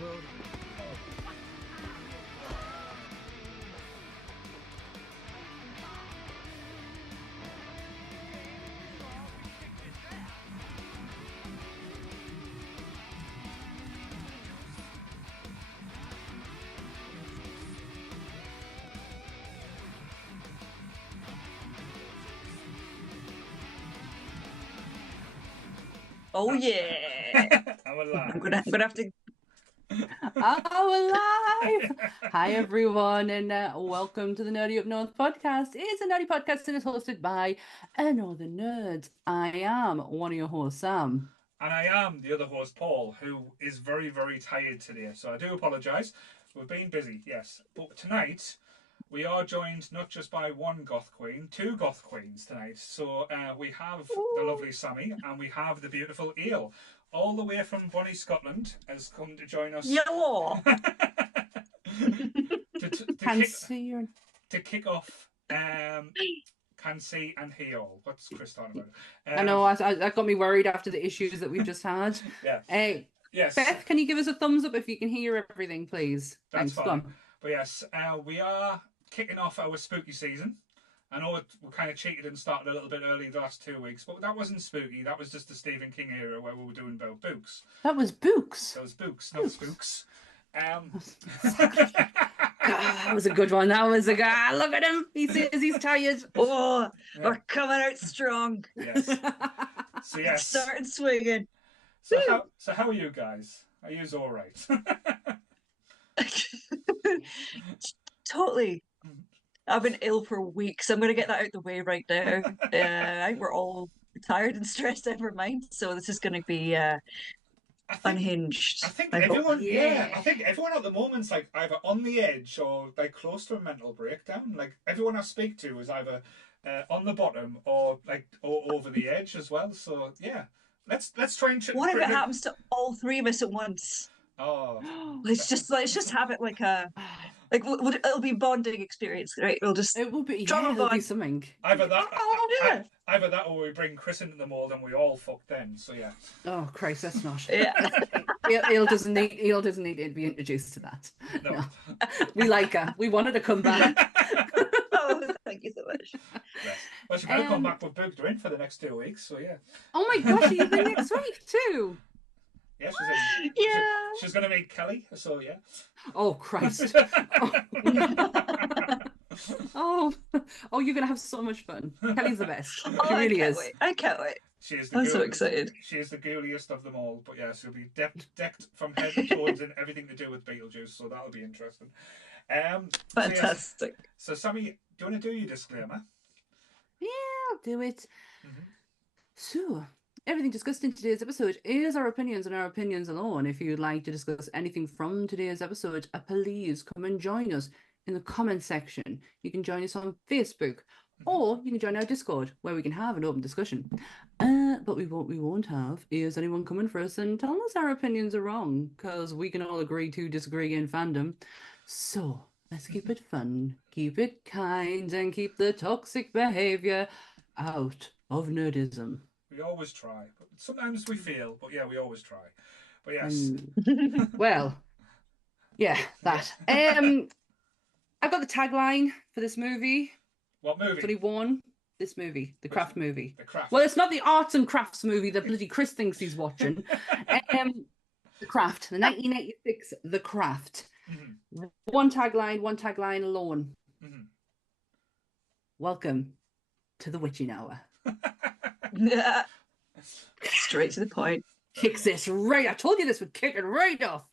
world. Oh yeah. I'm alive. I'm gonna have to. Oh, alive! Hi, everyone, and welcome to the Nerdy Up North podcast. It's a nerdy podcast and it's hosted by Northern Nerds. I am one of your hosts, Sam. And I am the other host, Paul, who is very, very tired today. So I do apologise. We've been busy, yes. But tonight, we are joined not just by one goth queen, two goth queens tonight. So we have the lovely Sammy and we have the beautiful Eel. All the way from Bonnie, Scotland, has come to join us. Yo. to kick off Can See and Hear All. What's Chris talking about? I know, that got me worried after the issues that we've just had. Yeah. Hey, yes. Beth, can you give us a thumbs up if you can hear everything, please? That's Thanks. fine. Go on. But yes, we are kicking off our spooky season. I know we kind of cheated and started a little bit early the last 2 weeks, but that wasn't spooky. That was just the Stephen King era where we were doing about books. That was books. That was books, not spooks. That was a good one. That was a guy. Look at him. He says he's tired. Oh, Yeah. we're coming out strong. Yes. So yes. Starting swinging. So how are you guys? Are you all right? Totally. I've been ill for weeks. I'm going to get that out the way right now. I think we're all tired and stressed out of our minds, so this is going to be unhinged. I think I hope. everyone, Yeah. I think everyone at the moment's like either on the edge or like close to a mental breakdown. Like everyone I speak to is either on the bottom or over the edge as well. So yeah, let's try and. What if it happens to all three of us at once? Oh, Let's just have it like a it'll be a bonding experience, right? We'll just It will be, Drama it'll be bond. something. either that, yeah. either that, or we bring Chris into the mold and we all fuck then. So yeah. Oh Christ, that's not. Yeah. Eel doesn't need to be introduced to that. No. No. We like her. We wanted to come back. Oh, thank you so much. Yeah. Well, she better come back with booked her in for the next 2 weeks. So yeah. Oh my gosh, you've been next week too. Yeah, Yeah. she's gonna meet Kelly. So yeah. Oh Christ. Oh, you're gonna have so much fun. Kelly's the best. She Oh, really is. I can't wait. She is the I'm so excited. She is the ghouliest of them all. But yeah, she'll be decked from head to toes in everything to do with Beetlejuice. So that'll be interesting. Fantastic. So Sammy, do you want to do your disclaimer? Yeah, I'll do it. Mhm. So, everything discussed in today's episode is our opinions and our opinions alone. If you'd like to discuss anything from today's episode, please come and join us in the comment section. You can join us on Facebook, or you can join our Discord, where we can have an open discussion. But we won't have is anyone coming for us and telling us our opinions are wrong, because we can all agree to disagree in fandom. So let's keep it fun, keep it kind, and keep the toxic behavior out of nerdism. We always try, but sometimes we fail. But yeah, we always try. But yes. Well, yeah, that. I've got the tagline for this movie. What movie? 21. This movie, the Craft movie. The Craft. Well, it's not the arts and crafts movie that bloody Chris thinks he's watching. The Craft, the 1986 The Craft. Mm-hmm. One tagline alone. Mm-hmm. Welcome to the witching hour. Straight to the point. Kicks this right. I told you this would kick it right off.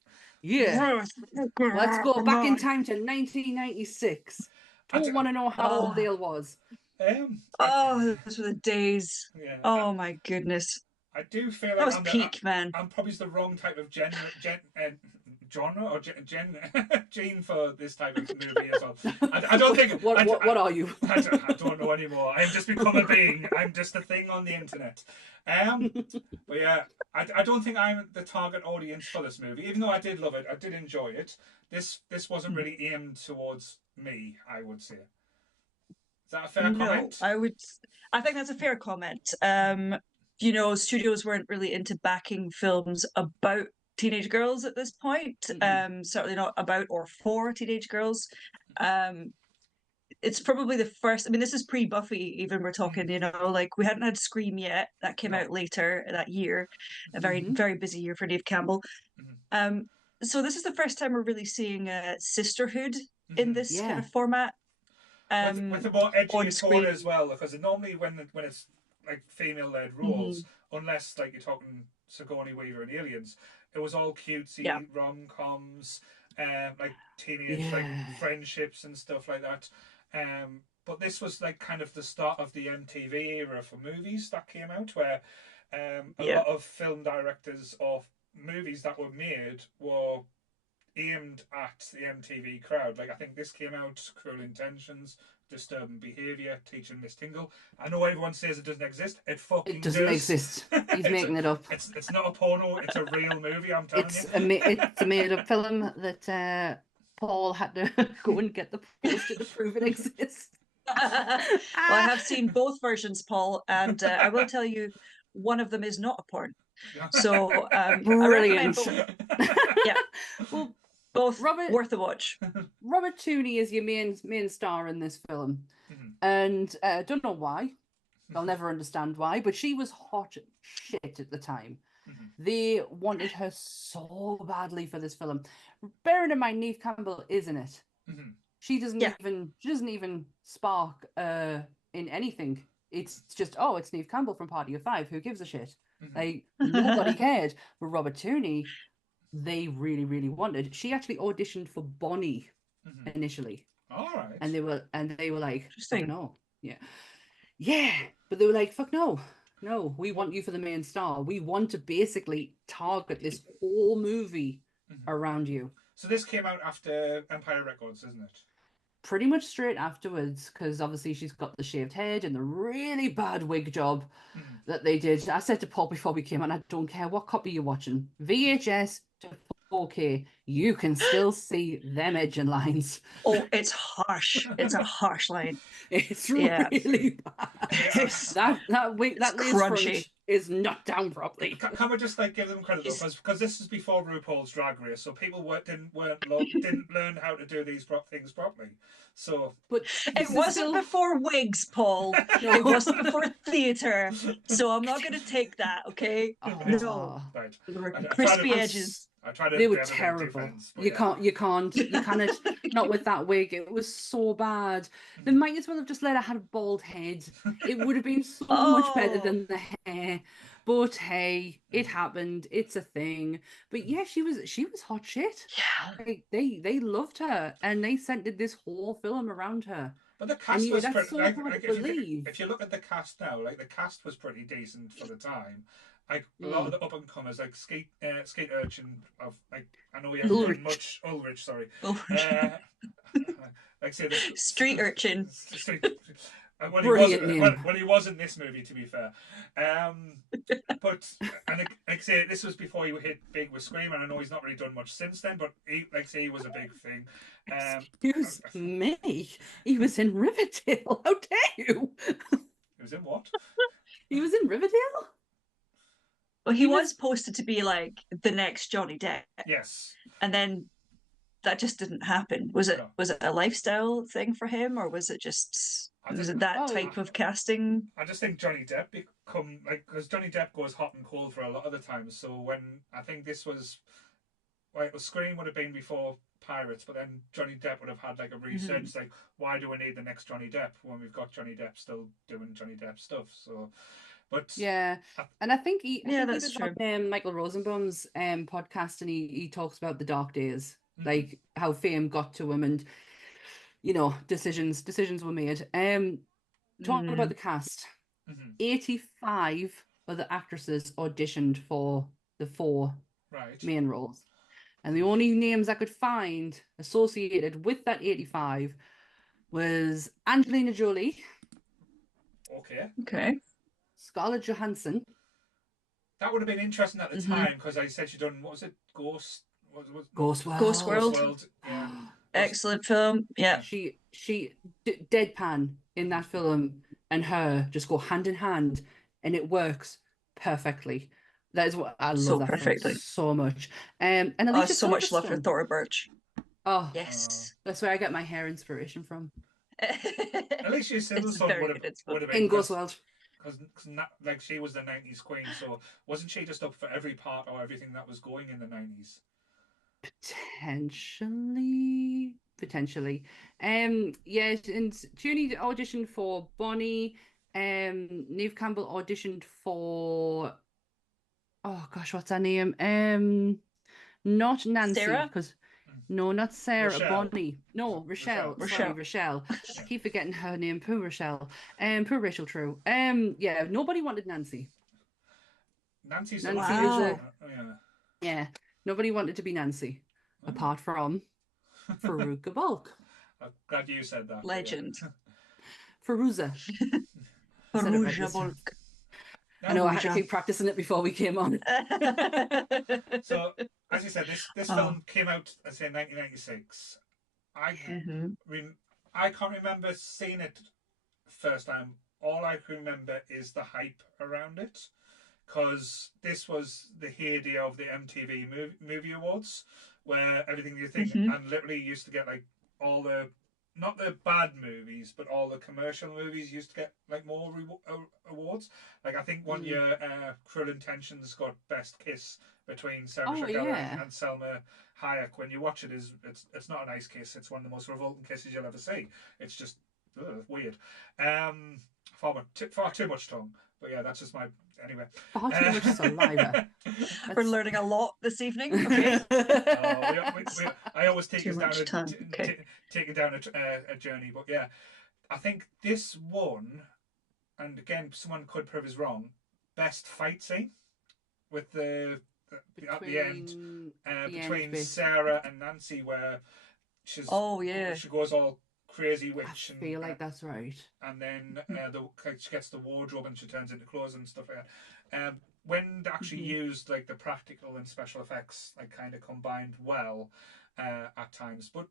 Yeah. Let's go back in time to 1996. Don't want to know how old Dale was. Oh, those were the days. Yeah. Oh my goodness. I do feel like That was peak, man. I'm probably the wrong type of genre or gene for this type of movie as well. I don't think. What are you? I don't know anymore. I've just become a being. I'm just a thing on the internet. But yeah, I don't think I'm the target audience for this movie. Even though I did love it, I did enjoy it. This wasn't really aimed towards me, I would say. Is that a fair comment? I think that's a fair comment. Studios weren't really into backing films about teenage girls at this point. Certainly not about or for teenage girls. It's probably the first. I mean, this is pre-Buffy. Even we're talking, like we hadn't had Scream yet. That came out later that year. A very very busy year for Neve Campbell. So this is the first time we're really seeing sisterhood in this kind of format. With a more edgy tone as screen. well, because normally when it's like female-led roles, unless like you're talking Sigourney Weaver and Aliens, it was all cutesy rom-coms, like teenage like friendships and stuff like that. But this was like kind of the start of the MTV era for movies that came out, where a lot of film directors or movies that were made were aimed at the MTV crowd. Like I think this came out, Cruel Intentions, Disturbing Behaviour, Teaching Miss Tingle. I know everyone says it doesn't exist. It fucking doesn't does. exist. He's making it up. It's not a porno. It's a real movie. I'm telling you. It's a made-up film that Paul had to go and get the poster to prove it exists. Well, I have seen both versions, Paul, and I will tell you, one of them is not a porn. So brilliant. Well, both worth a watch. Robert Tooney is your main star in this film, and don't know why. I'll never understand why, but she was hot shit at the time. They wanted her so badly for this film. Bearing in mind, Neve Campbell is in it. She doesn't even spark in anything. It's just, it's Neve Campbell from Party of Five. Who gives a shit? Like nobody cared. But Robert Tooney, they really, really wanted. She actually auditioned for Bonnie initially. All right. And they were like, fuck no. Yeah. But they were like, fuck no. No, we want you for the main star. We want to basically target this whole movie around you. So this came out after Empire Records, isn't it? Pretty much straight afterwards, because obviously she's got the shaved head and the really bad wig job that they did. I said to Paul before we came on, I don't care what copy you're watching, VHS to 4K, you can still see them edging lines. Oh, it's harsh. It's a harsh line. It's really bad. That wig, that lace front is not down properly. Can we just give them credit though, because this is before RuPaul's Drag Race, so people didn't learn how to do these things properly. So, but it wasn't before wigs, Paul. No. It wasn't before theatre. So I'm not going to take that. Okay? No. Right. Crispy edges. They were terrible. Defense, you cannot, not with that wig. It was so bad. They might as well have just let her have a bald head. It would have been so much better than the hair. But hey, it happened. It's a thing. But yeah, she was hot shit. Yeah. They loved her, and they centered this whole film around her. But the cast was pretty. If you look at the cast now, the cast was pretty decent for the time. A lot of the up and comers, skate urchin of I know we haven't done much Ulrich, sorry. Say the street urchin. When he was in this movie, to be fair. But say this was before he hit big with Scream, and I know he's not really done much since then. But he was a big thing. Excuse me, he was in Riverdale. How dare you? He was in what? He was in Riverdale. Well, he was posted to be the next Johnny Depp. Yes. And then that just didn't happen. Was it a lifestyle thing for him, or was it just that type of casting? I just think Johnny Depp because Johnny Depp goes hot and cold for a lot of the time. So when I think this was Scream would have been before Pirates, but then Johnny Depp would have had a research why do we need the next Johnny Depp when we've got Johnny Depp still doing Johnny Depp stuff? So. But and I think he was on Michael Rosenbaum's podcast, and he talks about the dark days, how fame got to him, and decisions were made. Talking about the cast, 85 of the actresses auditioned for the 4 main roles, and the only names I could find associated with that 85 was Angelina Jolie. Okay. Scarlett Johansson. That would have been interesting at the time, because I said she'd done, what was it, Ghost World. Ghost World. Yeah. Excellent film. Yeah. She deadpan in that film and her just go hand in hand, and it works perfectly. That is what I love So that perfectly. film so much. And Oh, Alicia so much love for Silverstone. Thora Birch. Oh, Yes. that's where I get my hair inspiration from. Alicia Silverstone would have been In Ghost World. because like she was the 90s queen, so wasn't she just up for every part or everything that was going in the 90s? Potentially. Yeah, and Junie auditioned for Bonnie. Neve Campbell auditioned for, oh gosh, what's her name? Not Nancy, Sarah? because no, not Sarah. Rochelle. Bonnie. No, Rochelle. Sorry, Rochelle. Yeah. I keep forgetting her name. Poor Rochelle. Poor Rachel True. Yeah, nobody wanted Nancy. Nancy Nancy Wow. is yeah. Nobody wanted to be Nancy, apart from Faruka Bulk. I'm glad you said that. Legend. Faruza. Faruja Bulk. I know, I had to keep practicing it before we came on. So, as you said, this film came out, I say, in 1996. I can't remember seeing it first time. All I can remember is the hype around it, because this was the heyday of the MTV movie awards, where everything you think, and literally used to get like all the, not the bad movies, but all the commercial movies used to get like more awards. Like I think one year, Cruel Intentions got Best Kiss between Sarah Michelle and Selma Hayek. When you watch it, it's not a nice kiss. It's one of the most revolting kisses you'll ever see. It's just weird. Far too much tongue. But yeah, that's just my anyway. Far too much saliva. We're learning a lot this evening. Okay. I always take us down take it down a journey. But yeah, I think this one, and again, someone could prove us wrong. Best fight scene with the at the end between Sarah and Nancy, where she goes all crazy witch. I feel like that's right. And then she gets the wardrobe and she turns into clothes and stuff like that. When they actually used like the practical and special effects, like kind of combined well at times. But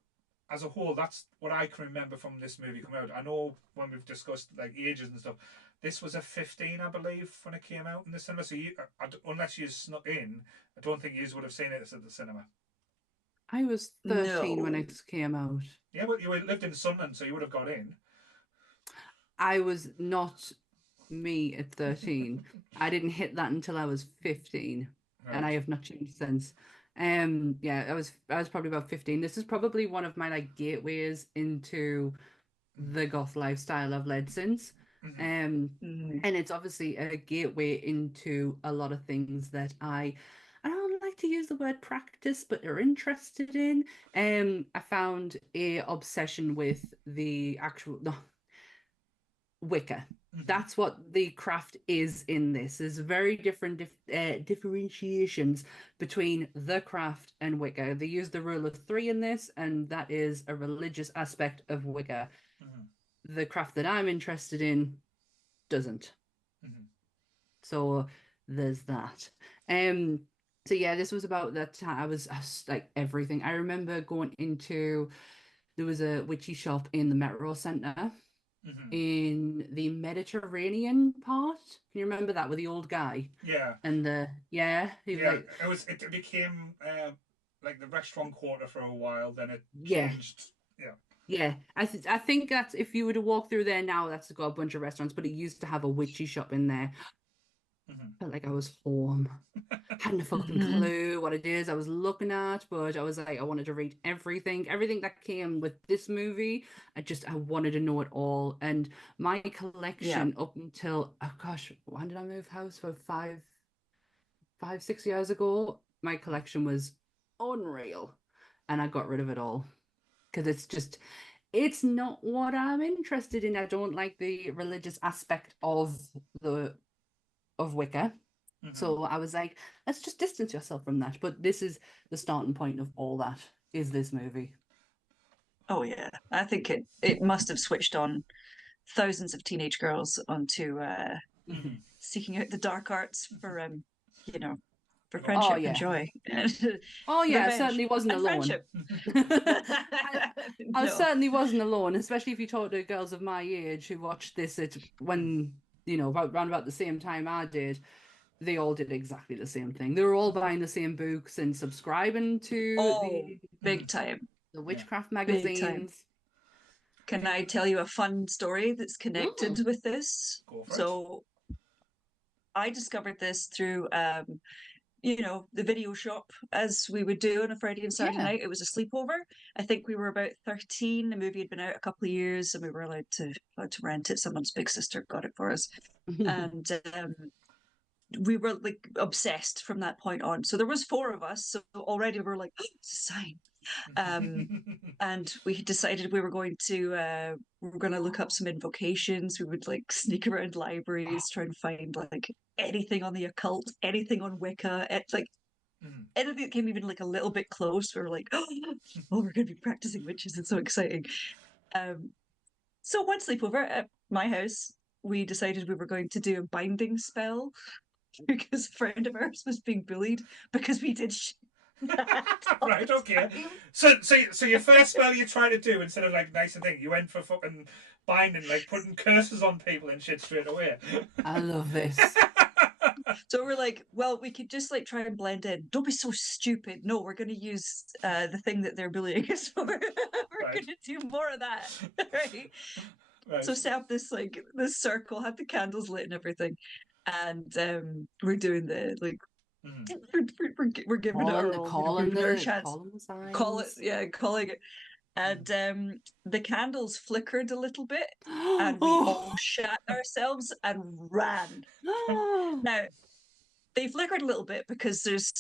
as a whole, that's what I can remember from this movie coming out. I know when we've discussed like ages and stuff, this was a 15, I believe, when it came out in the cinema. So unless you snuck in, I don't think you would have seen it at the cinema. I was 13 when it came out. Yeah, but you lived in Sunderland, so you would have got in. I was not me at 13. I didn't hit that until I was 15, and I have not changed since. Yeah, I was probably about 15. This is probably one of my like gateways into the goth lifestyle I've led since. And it's obviously a gateway into a lot of things that I don't like to use the word practice, but are interested in. I found a obsession with the actual Wicca. That's what the craft is in this. There's very different differentiations between the craft and Wicca. They use the rule of 3 in this, and that is a religious aspect of Wicca. The craft that I'm interested in doesn't. So there's that. So yeah, this was about that time. I was like everything. I remember going into, there was a witchy shop in the Metro Centre in the Mediterranean part. Can you remember that with the old guy? Yeah. And it became like the restaurant quarter for a while. Then it changed. Yeah, I think that if you were to walk through there now, that's got a bunch of restaurants, but it used to have a witchy shop in there. Felt like I was home. Hadn't a fucking clue what it is I was looking at, but I was like, I wanted to read everything that came with this movie. I wanted to know it all. And my collection up until, oh gosh, when did I move house? For 6 years ago, my collection was unreal, and I got rid of it all. Because it's not what I'm interested in. I don't like the religious aspect of Wicca. So I was like, let's just distance yourself from that. But this is the starting point of all that, is this movie. Oh yeah. I think it must have switched on thousands of teenage girls onto seeking out the dark arts for for friendship and joy. Oh yeah, I certainly wasn't alone. I certainly wasn't alone, especially if you talk to girls of my age who watched this when, around about the same time I did. they all did exactly the same thing. They were all buying the same books and subscribing to Oh, big time. the Witchcraft Big time. magazines. Can I tell you a fun story that's Mm. connected with this? Go for it. So I discovered this through the video shop, as we would do on a Friday and Saturday Yeah. night. It was a sleepover. I think we were about 13. The movie had been out a couple of years, and we were allowed to rent it. Someone's big sister got it for us, and we were like obsessed from that point on. So there was 4 of us. So already we were like, oh, it's a sign. And we decided we were going to look up some invocations. We would like sneak around libraries, try and find like anything on the occult, anything on Wicca, anything that came even like a little bit close. We were like, oh, we're going to be practicing witches. It's so exciting. So one sleepover at my house, we decided we were going to do a binding spell because a friend of ours was being bullied because we did right, okay. So your first spell you try to do, instead of like nice and thing, you went for fucking binding, like putting curses on people and shit straight away. I love this. So we're like, well, we could just like try and blend in. Don't be so stupid. No, we're going to use the thing that they're bullying us for. We're going to do more of that, right? So set up this circle, had the candles lit and everything, and we're doing the like. We're giving it our all. We're giving it our chance. Calling it. And the candles flickered a little bit, and we all shat ourselves and ran. Now, they flickered a little bit because there's,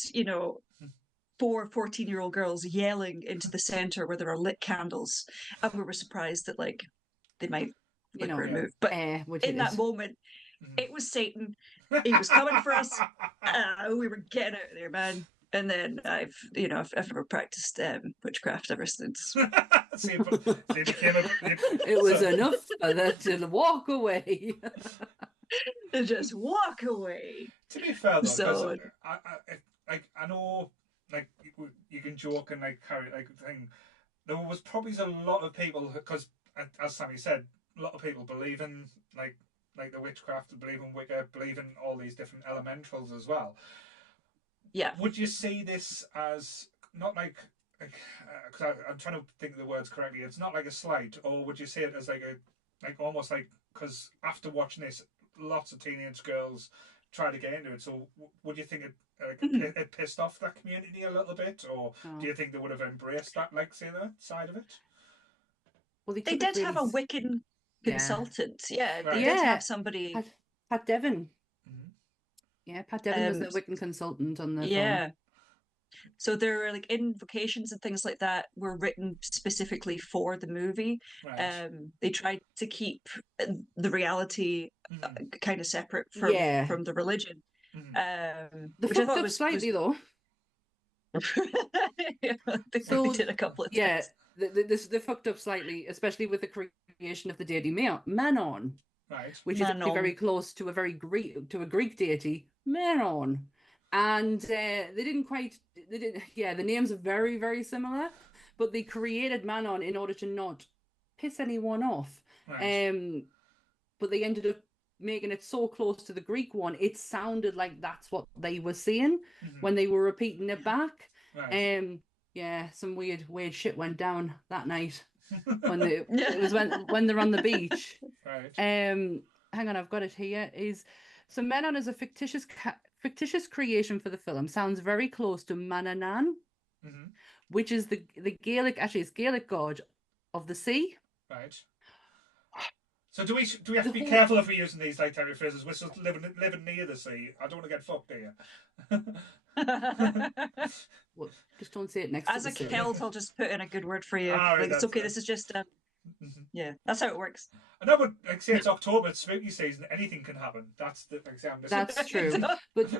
4 14-year-old girls yelling into the center where there are lit candles, and we were surprised that like they might flicker and move. But in that moment, it was Satan. He was coming for us. We were getting out of there, man. And then I've never practiced witchcraft ever since. It was enough for that to walk away. To just walk away. To be fair, though, so, I know, like you can joke and like carry like thing. There was probably a lot of people, because as Sammy said, a lot of people believe in like the witchcraft, believe in Wicca, believe in all these different elementals as well. Yeah. Would you see this as not like because I'm trying to think of the words correctly. It's not like a slight, or would you see it as like almost like, because after watching this, lots of teenage girls try to get into it. So would you think it pissed off that community a little bit, or do you think they would have embraced that, like, say, that side of it? Well, they did have a Wiccan consultant. Yeah, they did have somebody. Pat Devon. Yeah, Pat Devon was the Wiccan consultant on the film. So there were like invocations and things like that were written specifically for the movie. Right. They tried to keep the reality kind of separate from the religion. They fucked up slightly though. I think we did a couple of times. They fucked up slightly, especially with the creation of the deity Manon. Right. Which is actually very close to a Greek deity, Manon. And the names are very, very similar, but they created Manon in order to not piss anyone off. Right. But they ended up making it so close to the Greek one, it sounded like that's what they were saying when they were repeating it back. Right. Some weird shit went down that night. When they're on the beach. Right. Hang on, I've got it here. So Manon is a fictitious creation for the film. Sounds very close to Manannan, which is the Gaelic god of the sea. Right. So do we have to be careful if we're using these like type of phrases? We're just living near the sea. I don't want to get fucked here. Well, just don't say it next to the sea. As a Celt, I'll just put in a good word for you. Right, it's okay. This is just that's how it works. I know, but like say it's October, it's spooky season. Anything can happen. That's the example. That's true. But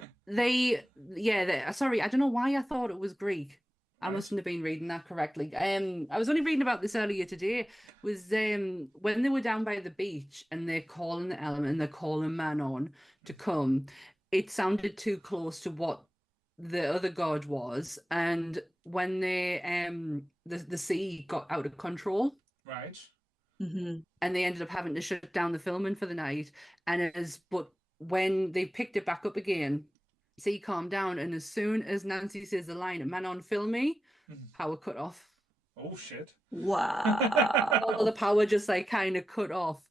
sorry, I don't know why I thought it was Greek. I mustn't have been reading that correctly. I was only reading about this earlier today. Was when they were down by the beach and they're calling the element and they're calling Manon to come. It sounded too close to what the other god was, and when they the sea got out of control, right, and they ended up having to shut down the filming for the night. But when they picked it back up again, See, calm down. And as soon as Nancy says the line, "Manon, film me," power cut off. Oh shit! Wow. All of the power just like kind of cut off,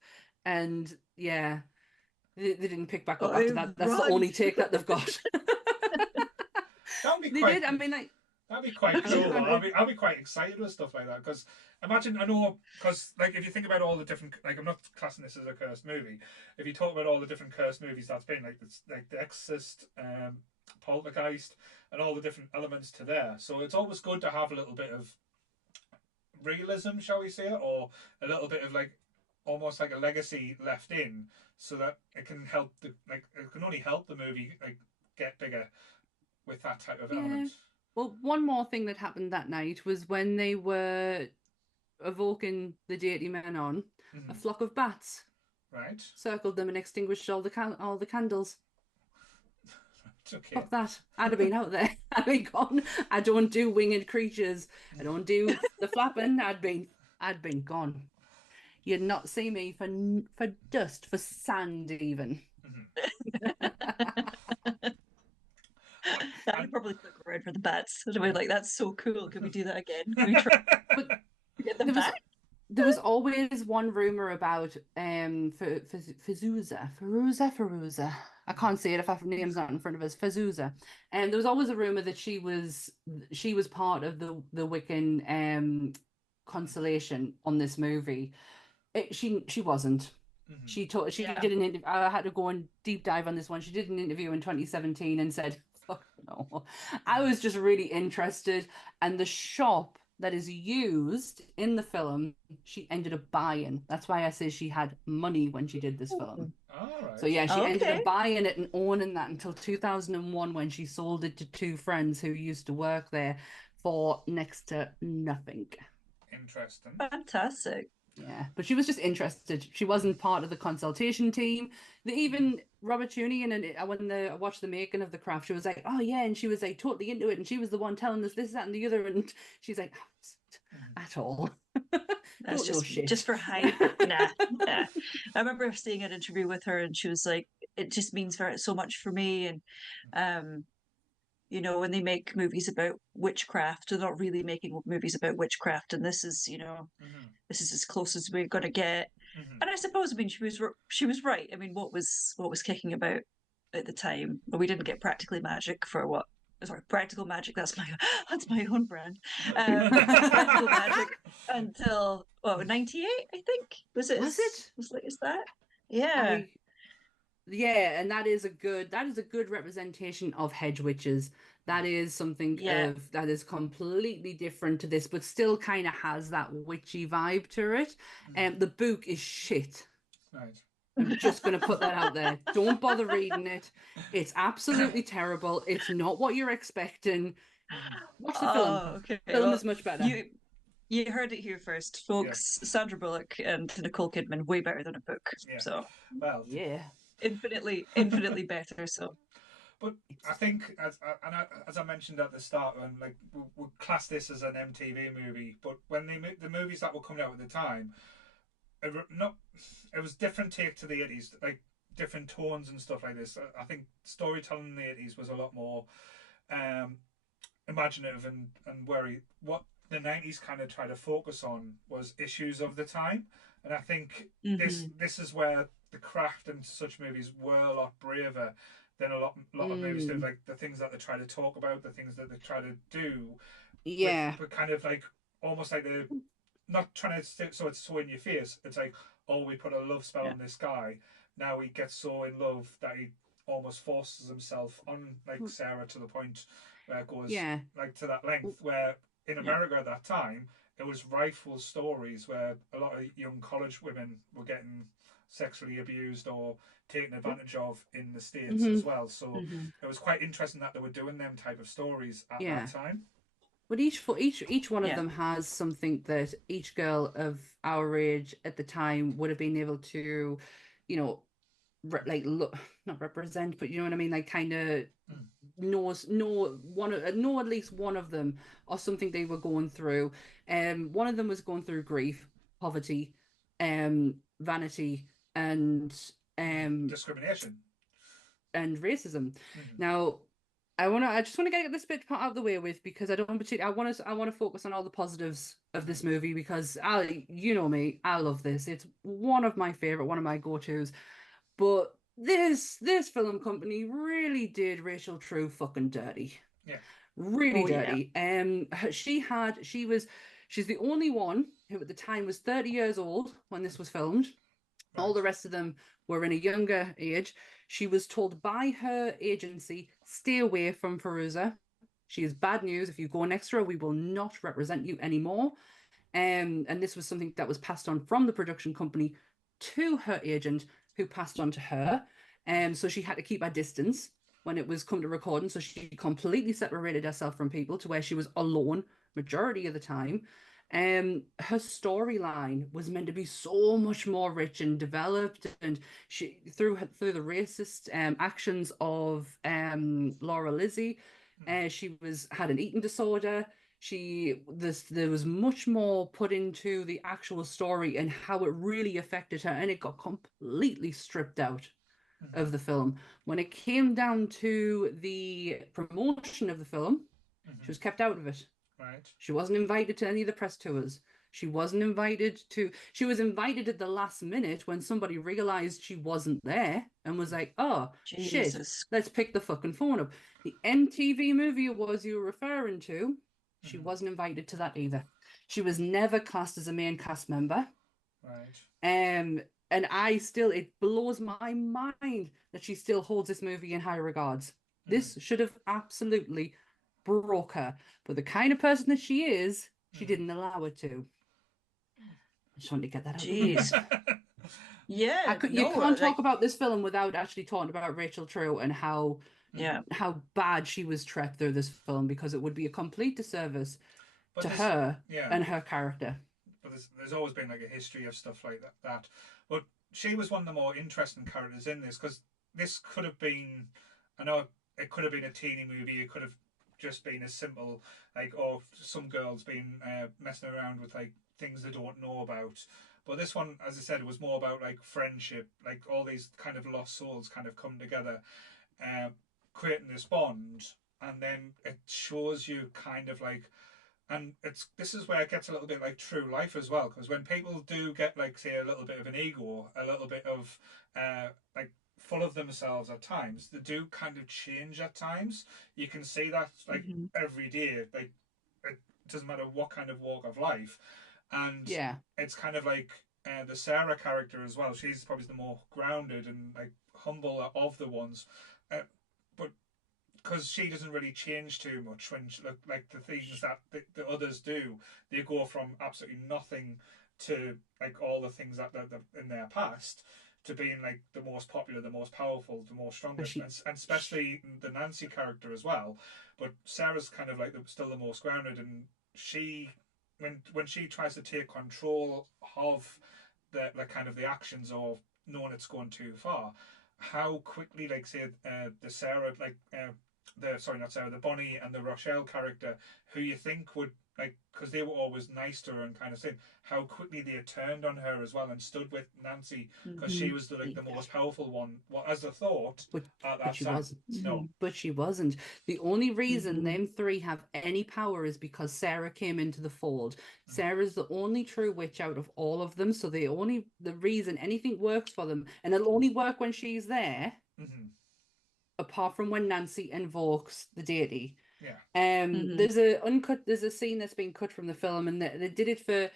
and yeah, they didn't pick back up after that. That's the only take that they've got. That'd be They quite. did. I mean, like. That'd be quite cool. I'd be quite excited with stuff like that because imagine because like if you think about all the different like I'm not classing this as a cursed movie. If you talk about all the different cursed movies that's been like The Exorcist, Poltergeist, and all the different elements to there. So it's always good to have a little bit of realism, shall we say, or a little bit of like almost like a legacy left in, so that it can help it can only help the movie like get bigger with that type of element. Well, one more thing that happened that night was when they were evoking the deity Manon, a flock of bats circled them and extinguished all the candles. Okay. Fuck that. I'd have been out there. I'd been gone. I don't do winged creatures. I don't do the flapping. I'd been gone. You'd not see me for dust, for sand even. That would probably look around for the bats. I'd be like, that's so cool. Can we do that again? Can we try but get them back? There was always one rumor about Feruza. I can't say it if our name's not in front of us. Feruza. And there was always a rumor that she was part of the Wiccan constellation on this movie. She wasn't. She did an interview. I had to go and deep dive on this one. She did an interview in 2017 and said, "Fuck no." I was just really interested, and the shop that is used in the film, she ended up buying. That's why I say she had money when she did this film. Right. So yeah, she ended up buying it and owning that until 2001 when she sold it to two friends who used to work there for next to nothing. Interesting. Fantastic. Yeah, but she was just interested. She wasn't part of the consultation team. Even Robert Tunney, and when I watched the making of The Craft, she was like, "Oh yeah," and she was like totally into it, and she was the one telling us this, that, and the other, and she's like, "At all." That's just for hype. Nah. I remember seeing an interview with her, and she was like, "It just means so much for me," and you know, when they make movies about witchcraft, they're not really making movies about witchcraft, and this is, you know, this is as close as we're going to get. And I suppose, I mean, she was right. I mean, what was kicking about at the time? Well, we didn't get practically magic for what? Sorry, practical magic. That's my own brand. Practical magic until 98, I think. Was it? Was like is that? Yeah. Yeah, and that is a good representation of hedge witches. That is something that is completely different to this, but still kind of has that witchy vibe to it. And the book is shit. Right. I'm just going to put that out there. Don't bother reading it. It's absolutely terrible. It's not what you're expecting. Watch the film. Okay. The film is much better. You heard it here first, folks. Yeah. Sandra Bullock and Nicole Kidman way better than a book. Yeah. So well, yeah, infinitely better. So, but I think as I mentioned at the start, when like we class this as an MTV movie, but when the movies that were coming out at the time, it was different take to the 80s, like different tones and stuff like this. I think storytelling in the 80s was a lot more imaginative and what the 90s kind of tried to focus on was issues of the time, and I think this is where The Craft and such movies were a lot braver than a lot of movies do. Like the things that they try to talk about, the things that they try to do, but kind of like almost like they're not trying to so it's so in your face. It's like, oh, we put a love spell on this guy, now he gets so in love that he almost forces himself on like Sarah to the point where it goes like to that length, where in America at that time it was rife with stories where a lot of young college women were getting sexually abused or taken advantage of in the States as well. So it was quite interesting that they were doing them type of stories at that time. But each one of them has something that each girl of our age at the time would have been able to, you know, not represent, but you know what I mean, like kind of know at least one of them or something they were going through. One of them was going through grief, poverty, vanity, and discrimination and racism. Now I just want to get this bit out of the way with, because I don't particularly, I want to focus on all the positives of this movie, because you know me, I love this. It's one of my favorite, one of my go-tos. But this film company really did Rachel True fucking dirty. Yeah. Really Oh yeah. dirty. She's the only one who at the time was 30 years old when this was filmed. All Right. the rest of them were in a younger age. She was told by her agency, stay away from Feruza. She is bad news. If you go next to her, we will not represent you anymore. And this was something that was passed on from the production company to her agent, who passed on to her. So she had to keep her distance when it was come to recording. So she completely separated herself from people to where she was alone majority of the time. Her storyline was meant to be so much more rich and developed, and she through the racist actions of Laura Lizzie, she had an eating disorder. There was much more put into the actual story and how it really affected her, and it got completely stripped out of the film. When it came down to the promotion of the film, she was kept out of it. Right. She wasn't invited to any of the press tours. She was invited at the last minute when somebody realized she wasn't there and was like, oh, shit, Jesus. let's pick the fucking phone up. The MTV Movie Awards you were referring to, she wasn't invited to that either. She was never cast as a main cast member. Right. And it blows my mind that she still holds this movie in high regards. This should have absolutely broke her. But the kind of person that she is, she didn't allow it to. I just wanted to get that out of the way. Jeez. Yeah. You can't talk about this film without actually talking about Rachel True and how bad she was treated through this film, because it would be a complete disservice to her and her character. But there's always been like a history of stuff like that. But she was one of the more interesting characters in this, because this could have been, I know it could have been a teeny movie, it could have just been as simple like, oh, some girls been messing around with like things they don't know about. But this one, as I said, it was more about like friendship, like all these kind of lost souls kind of come together, creating this bond, and then it shows you kind of like, and this is where it gets a little bit like true life as well, because when people do get like, say, a little bit of an ego, a little bit of like full of themselves at times, they do kind of change at times. You can see that like every day, like it doesn't matter what kind of walk of life. And it's kind of like the Sarah character as well. She's probably the more grounded and like humble of the ones, but because she doesn't really change too much when she, like the things that the others do, they go from absolutely nothing to like all the things that in their past to being like the most popular, the most powerful, the most strongest, and especially the Nancy character as well. But Sarah's kind of like still the most grounded, and she when she tries to take control of the kind of the actions or knowing it's going too far, how quickly like say the Sarah like the Bonnie and the Rochelle character, who you think would like, because they were always nice to her and kind of saying how quickly they had turned on her as well and stood with Nancy because she was the most powerful one. Well, as a thought, but she time. wasn't. No, but she wasn't. The only reason them three have any power is because Sarah came into the fold. Sarah's the only true witch out of all of them, so the reason anything works for them, and it'll only work when she's there. Apart from when Nancy invokes the deity. There's a scene that's been cut from the film, and they did it for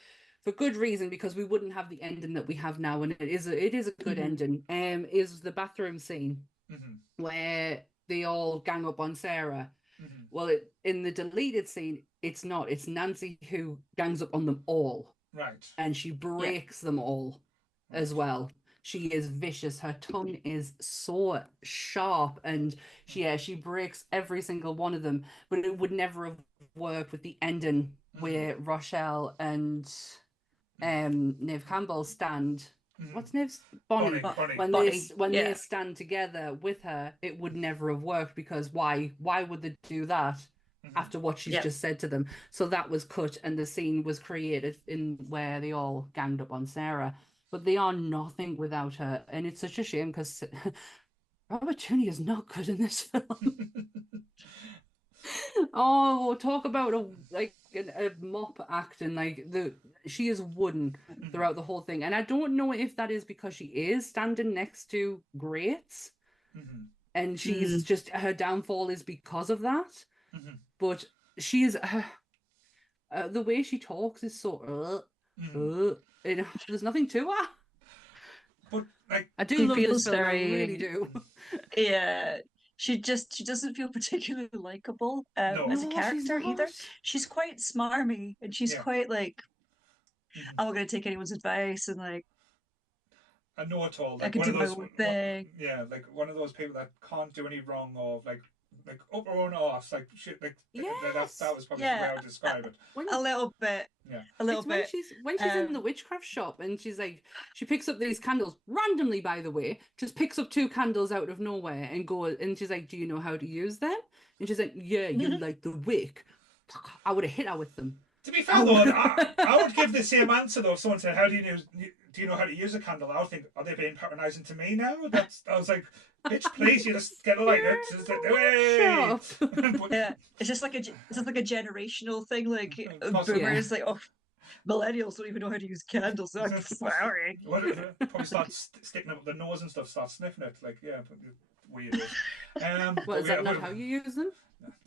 good reason, because we wouldn't have the ending that we have now, and it is a good ending. Is the bathroom scene where they all gang up on Sarah. Well, in the deleted scene, it's not. It's Nancy who gangs up on them all. Right. And she breaks them all as well. She is vicious. Her tongue is so sharp, and she breaks every single one of them. But it would never have worked with the ending where Rochelle and Neve Campbell stand. What's Neve's Bonnie? When they stand together with her, it would never have worked, because why would they do that after what she's just said to them? So that was cut, and the scene was created in where they all ganged up on Sarah. But they are nothing without her, and it's such a shame, because Robert Downey is not good in this film. Oh, talk about a mop acting she is wooden throughout the whole thing, and I don't know if that is because she is standing next to grates, and she's just her downfall is because of that. But she is the way she talks is so there's nothing to her. But like, I do love this film, I very, really do. yeah. She doesn't feel particularly likable No. as a No, she's character either. not. She's quite smarmy, and she's Yeah. quite like, I'm not gonna take anyone's advice, and like, I know it all. I Like could one do of my those, own thing. yeah, like one of those people that can't do any wrong, or like up her own arse, like shit. Like Yes. that was probably the way I would describe it. A little bit. Yeah. A little It's bit. when she's in the witchcraft shop and she's like, she picks up these candles randomly, by the way, just picks up 2 candles out of nowhere and she's like, do you know how to use them? And she's like, yeah, you like the wick. I would have hit her with them. To be fair though, I would give the same answer though. If someone said, "How do you know how to use a candle?" I would think, "Are they being patronising to me now?" I was like, "Bitch, please, you just get a lighter." Just like, hey. Yeah, it's just like a generational thing. Like Possibly. boomers, like, oh, millennials don't even know how to use candles. So I'm sorry. Probably start sticking up the nose and stuff, start sniffing it. Like, yeah, weirdos. Well, is that not how you use them?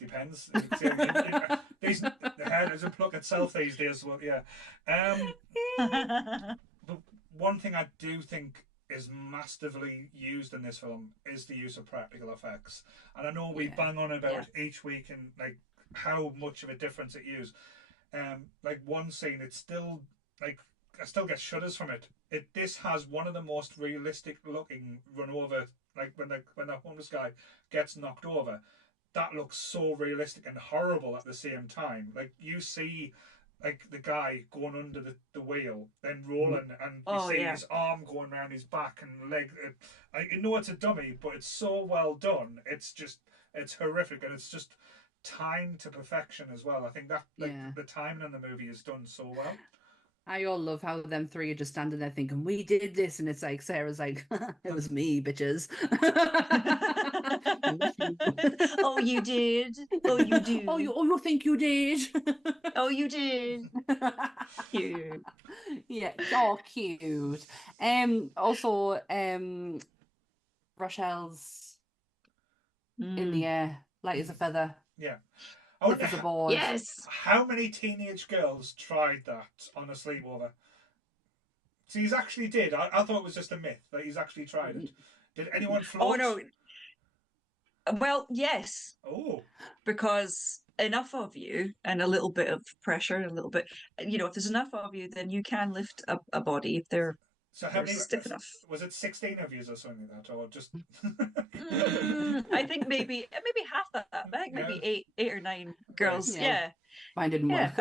Depends. The hair doesn't pluck itself these days. Well, yeah. But one thing I do think is massively used in this film is the use of practical effects, and I know we bang on about it each week and like how much of a difference it used. Like one scene, it's still like I still get shudders from it. This has one of the most realistic looking run over, like when the homeless guy gets knocked over. That looks so realistic and horrible at the same time. Like you see, like the guy going under the wheel, then rolling, and you see his arm going around his back and leg. You know it's a dummy, but it's so well done. It's horrific, and it's just timed to perfection as well. I think that the timing in the movie is done so well. I all love how them 3 are just standing there thinking, we did this, and it's like Sarah's like, it was me, bitches. Oh, you did. Oh, you do. Oh, you think you did? Oh, you did. Cute. Yeah, oh, cute. Also, Rochelle's in the air, light as a feather. Yeah. As a board. Yes. How many teenage girls tried that on a sleepover? So he's actually did. I thought it was just a myth that he's actually tried it. Did anyone float? Oh no. Well, yes. Oh. Because enough of you and a little bit of pressure, a little bit, if there's enough of you, then you can lift a body if they're stiff enough. Was it 16 of you or something like that, or just? I think maybe half that. I think maybe 8 or 9 girls. Yeah. Mine didn't work.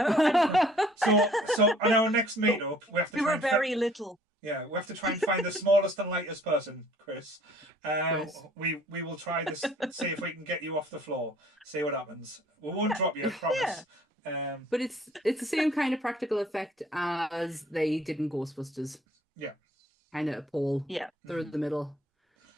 So on our next meetup, we were very little. Yeah, we have to try and find the smallest and lightest person, Chris. We will try this, see if we can get you off the floor, see what happens. We won't drop you, I promise. Yeah. But it's the same kind of practical effect as they did in Ghostbusters. Yeah. Kind of a pole through Mm-hmm. the middle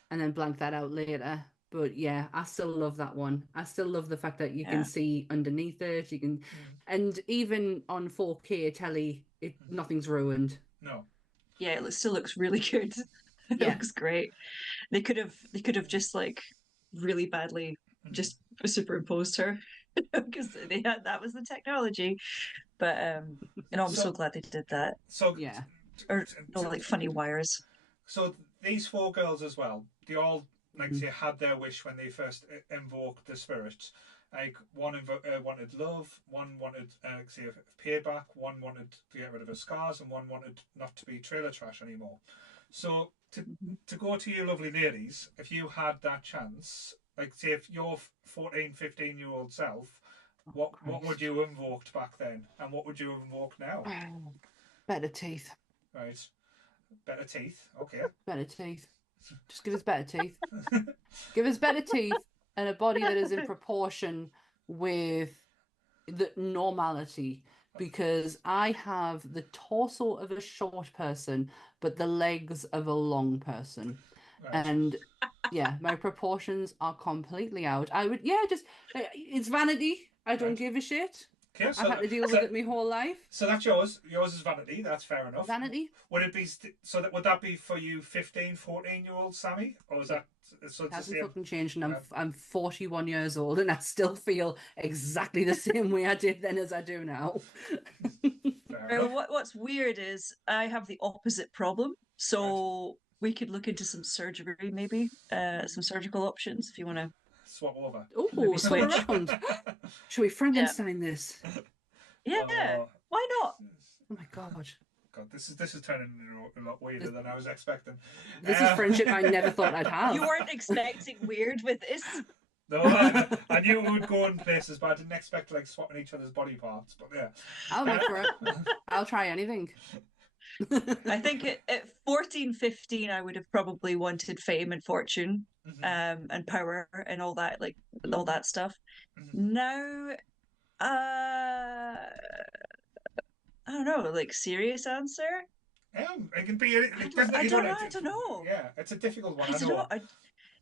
and then blank that out later. But yeah, I still love that one. I still love the fact that you can see underneath it. You can, and even on 4K telly, nothing's ruined. No. Yeah, it still looks really good. It looks great. They could have just like really badly just superimposed her because that was the technology. But I'm so glad they did that. So yeah, or like funny wires. So these 4 girls as well, they all like say had their wish when they first invoked the spirit. Like one wanted love, one wanted say payback, one wanted to get rid of her scars, and one wanted not to be trailer trash anymore. So to go to you lovely ladies, if you had that chance, like say if your 14, 15-year-old self, what would you have invoked back then, and what would you have invoked now? Better teeth. Right. Better teeth. Okay. Better teeth. Just give us better teeth. Give us better teeth and a body that is in proportion with the normality. Because I have the torso of a short person, but the legs of a long person. Right. And Yeah, my proportions are completely out. I would, yeah, just it's vanity. I don't Right. give a shit. Okay, I've had to deal with it my whole life. So that's yours. Yours is vanity. That's fair enough. Vanity. Would it be so that would that be for you 15, 14-year-old Sammy? Or is that so It it's the hasn't same? fucking changed, and I'm 41 years old, and I still feel exactly the same way I did then as I do now. Fair enough. What's weird is I have the opposite problem. So we could look into some surgery, maybe, some surgical options if you want to Swap over. Oh, swap switch. around. Should we Frankenstein this? Yeah, Oh, why not? Oh my God. God, this is turning into a lot weirder than I was expecting. This is friendship I never thought I'd have. You weren't expecting weird with this. No, I knew it would go in places, but I didn't expect like swapping each other's body parts. But yeah, I'll make for it. I'll try anything. I think at 14, 15, I would have probably wanted fame and fortune, and power and all that, like all that stuff. Now, I don't know, like serious answer. it can be. It I don't know. Yeah, it's a difficult one. I don't know.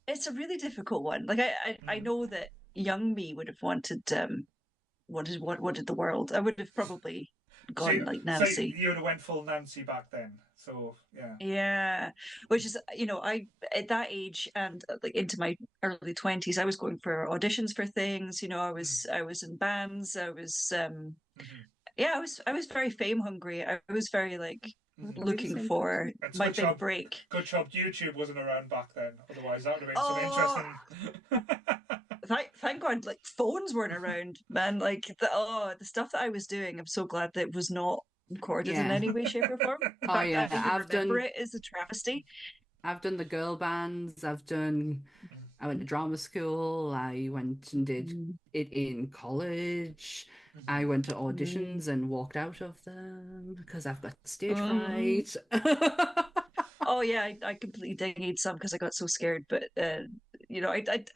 It's a really difficult one. Like I know that young me would have wanted wanted the world. I would have probably gone like Nancy. So you would have went full Nancy back then. So yeah. Yeah, which is I at that age and like into my early 20s, I was going for auditions for things. I was in bands. I was yeah, I was very fame hungry. I was very like looking for my big break. Good job YouTube wasn't around back then. Otherwise, that would have been some interesting. Thank God, like phones weren't around, man. Like the stuff that I was doing, I'm so glad that it was not recorded in any way, shape, or form. Oh yeah, I've done it is a travesty. I've done the girl bands. I went to drama school. I went and did it in college. I went to auditions and walked out of them because I've got stage fright. Oh yeah, I completely dinged some because I got so scared. But I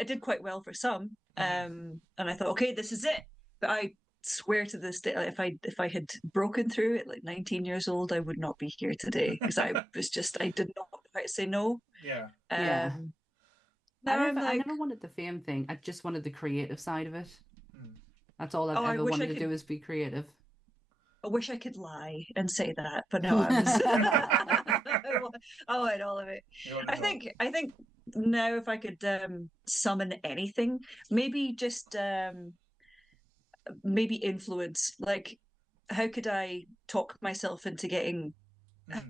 did quite well for some. And I thought, okay, this is it. But I swear to this day, like, if I had broken through at like 19 years old, I would not be here today because I did not know how to say no. Yeah. I never wanted the fame thing. I just wanted the creative side of it. That's all I've ever wanted to do is be creative. I wish I could lie and say that, but no, I was. I want all of it. I think now if I could summon anything, maybe just maybe influence. Like, how could I talk myself into getting?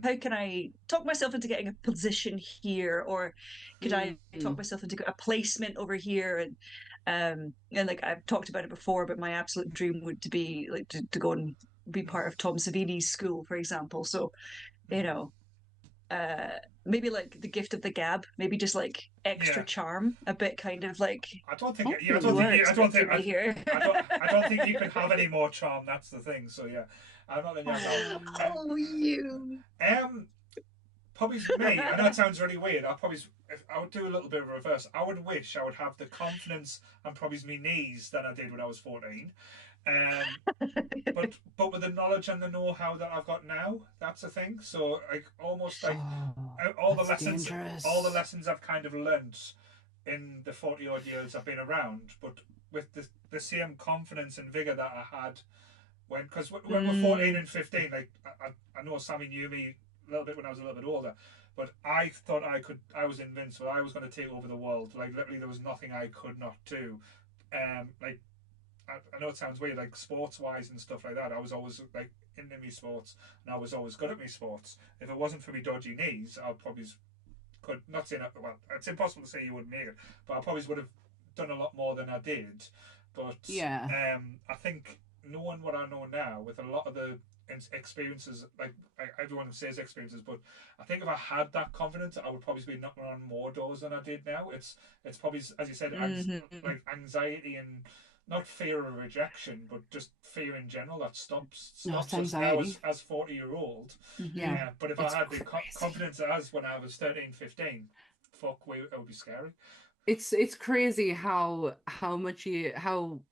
How can I talk myself into getting a position here, or could I talk myself into a placement over here? And like I've talked about it before, but my absolute dream would be like to go and be part of Tom Savini's school, for example. So, maybe like the gift of the gab, maybe just like extra charm, a bit kind of like. I don't think you can have any more charm. That's the thing. So yeah, I'm not the young. Oh, you. Probably me. I know it sounds really weird. I would do a little bit of reverse. I would wish I would have the confidence and probably my knees that I did when I was 14. But with the knowledge and the know-how that I've got now, that's a thing. So like almost like all the lessons I've kind of learnt in the 40 odd years I've been around, but with the same confidence and vigor that I had when we're 14 and 15, like I know Sammy knew me a little bit when I was a little bit older, but I thought I was invincible. I was going to take over the world. Like literally, there was nothing I could not do. Like I know it sounds weird, like sports wise and stuff like that. I was always like into me sports, and I was always good at me sports. If it wasn't for me dodgy knees, I probably could not say that. Well, it's impossible to say you wouldn't make it, but I probably would have done a lot more than I did. But I think knowing what I know now, with a lot of the experiences, like everyone says experiences, but I think if I had that confidence, I would probably be knocking on more doors than I did now. It's probably, as you said, like anxiety and not fear of rejection, but just fear in general that stops us now as 40-year-old. Yeah. But if I had the confidence as when I was 13, 15, it would be scary. It's crazy how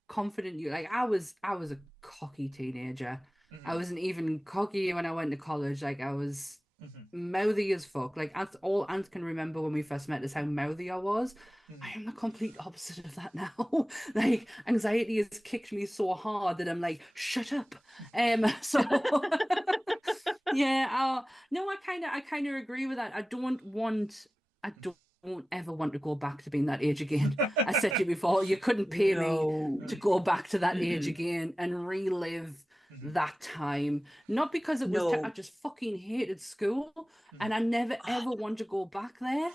confident you, like I was a cocky teenager. I wasn't even cocky when I went to college. Like I was mouthy as fuck. Like that's all Ant can remember when we first met is how mouthy I was. I am the complete opposite of that now. Like anxiety has kicked me so hard that I'm like, shut up. So yeah, no, I kind of agree with that. I don't ever want to go back to being that age again. I said to you before, you couldn't pay me to go back to that age again and relive that time. Not because it was, I just fucking hated school and I never ever want to go back there.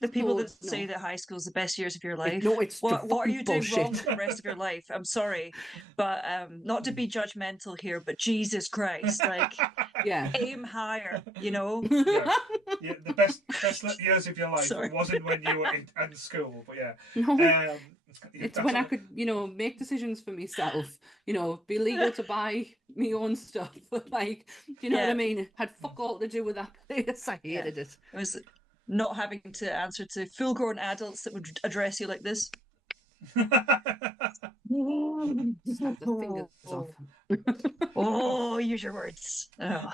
The people that no. say that high school is the best years of your life. No, it's what are fucking you doing bullshit. wrong for the rest of your life? I'm sorry, but not to be judgmental here, but Jesus Christ, like, Yeah. aim higher, you know? Yeah, the best years of your life Sorry. wasn't when you were in school, but yeah. No. It's when I could, you know, make decisions for myself, you know, be legal to buy my own stuff. Like, you know what I mean? It had fuck all to do with that place. I hated it. It was not having to answer to full-grown adults that would address you like this. Snap the fingers off. Oh, use your words. Oh.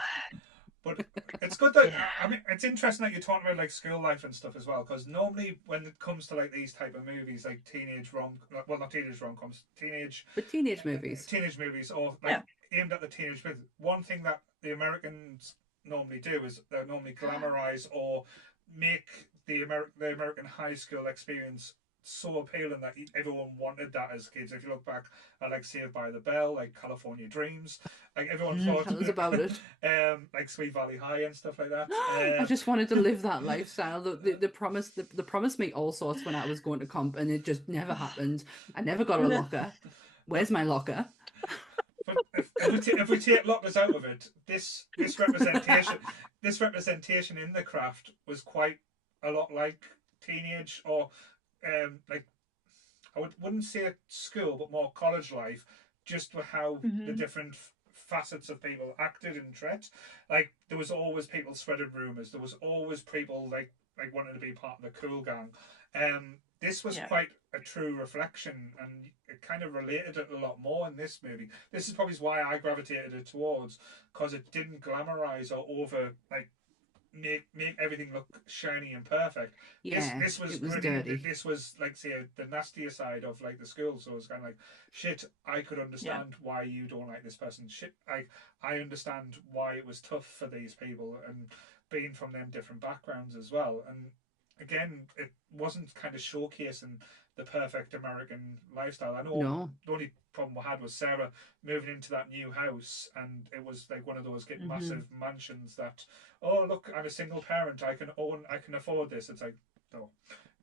But it's good that I mean, it's interesting that you're talking about like school life and stuff as well, because normally when it comes to like these type of movies, like not teenage rom-coms, teenage movies, or like aimed at the teenage kids, one thing that the Americans normally do is they normally glamorize or make the American high school experience so appealing that everyone wanted that as kids. If you look back at like Saved by the Bell, like California Dreams, like everyone thought tell us about it. Like Sweet Valley High and stuff like that. I just wanted to live that lifestyle. The promised me all sorts when I was going to comp, and it just never happened. I never got a locker. Where's my locker? But if we take lockers out of it, this representation in the craft was quite a lot like teenage or like I wouldn't say school, but more college life, just with how the different facets of people acted and treated. Like there was always people spreading rumors. There was always people like wanting to be part of the cool gang. This was quite a true reflection, and it kind of related it a lot more in this movie. This is probably why I gravitated it towards, because it didn't glamorize or over like make everything look shiny and perfect. Yeah, this was dirty. This was like say the nastier side of like the school. So it's kind of like shit. I could understand why you don't like this person. Shit, I understand why it was tough for these people and being from them different backgrounds as well. And again, it wasn't kind of showcasing the perfect American lifestyle. I know the only problem we had was Sarah moving into that new house, and it was like one of those massive mansions that, oh look, I'm a single parent, I can afford this. It's like, no,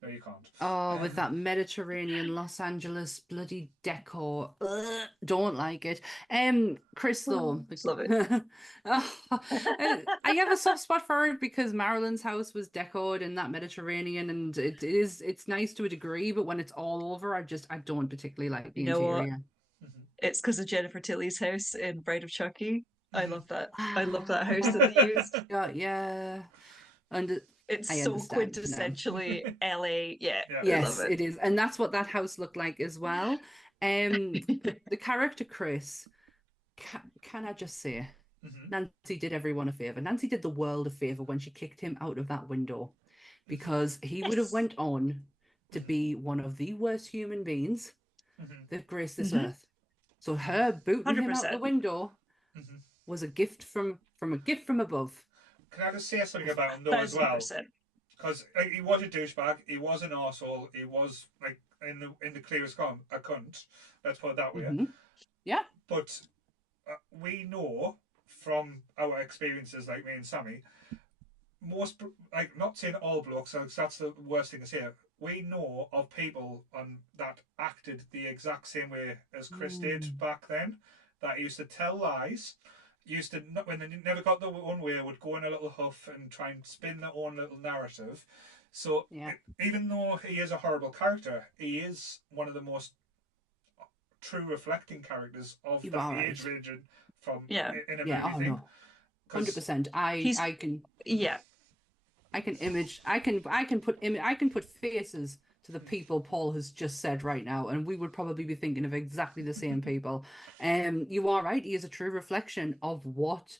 you can't. Oh, with that Mediterranean Los Angeles bloody decor. Ugh, don't like it. Chris though. Love it. I have a soft spot for it because Marilyn's house was decorated in that Mediterranean, and it's nice to a degree, but when it's all over, I don't particularly like the interior. It's because of Jennifer Tilly's house in Bride of Chucky. I love that. I love that house that they used. Yeah. And it's so quintessentially LA. Yeah. Yes, it is. And that's what that house looked like as well. The character Chris, can I just say, Nancy did everyone a favor. Nancy did the world a favor when she kicked him out of that window, because he would have went on to be one of the worst human beings that graced this earth. So her booting 100%. Him out the window was a gift from above. Can I just say something about him though as well? Because he was a douchebag, he was an arsehole, he was like in the clearest a cunt. Let's put it that way. Yeah. But we know from our experiences, like me and Sammy, most, like, not saying all blokes, that's the worst thing to say. We know of people that acted the exact same way as Chris did back then, that used to tell lies, used to, when they never got their own way, would go in a little huff and try and spin their own little narrative. So even though he is a horrible character, he is one of the most true reflecting characters of the age region from in a movie thing. No. 100%. I can put faces to the people Paul has just said right now, and we would probably be thinking of exactly the same people. You are right, he is a true reflection of what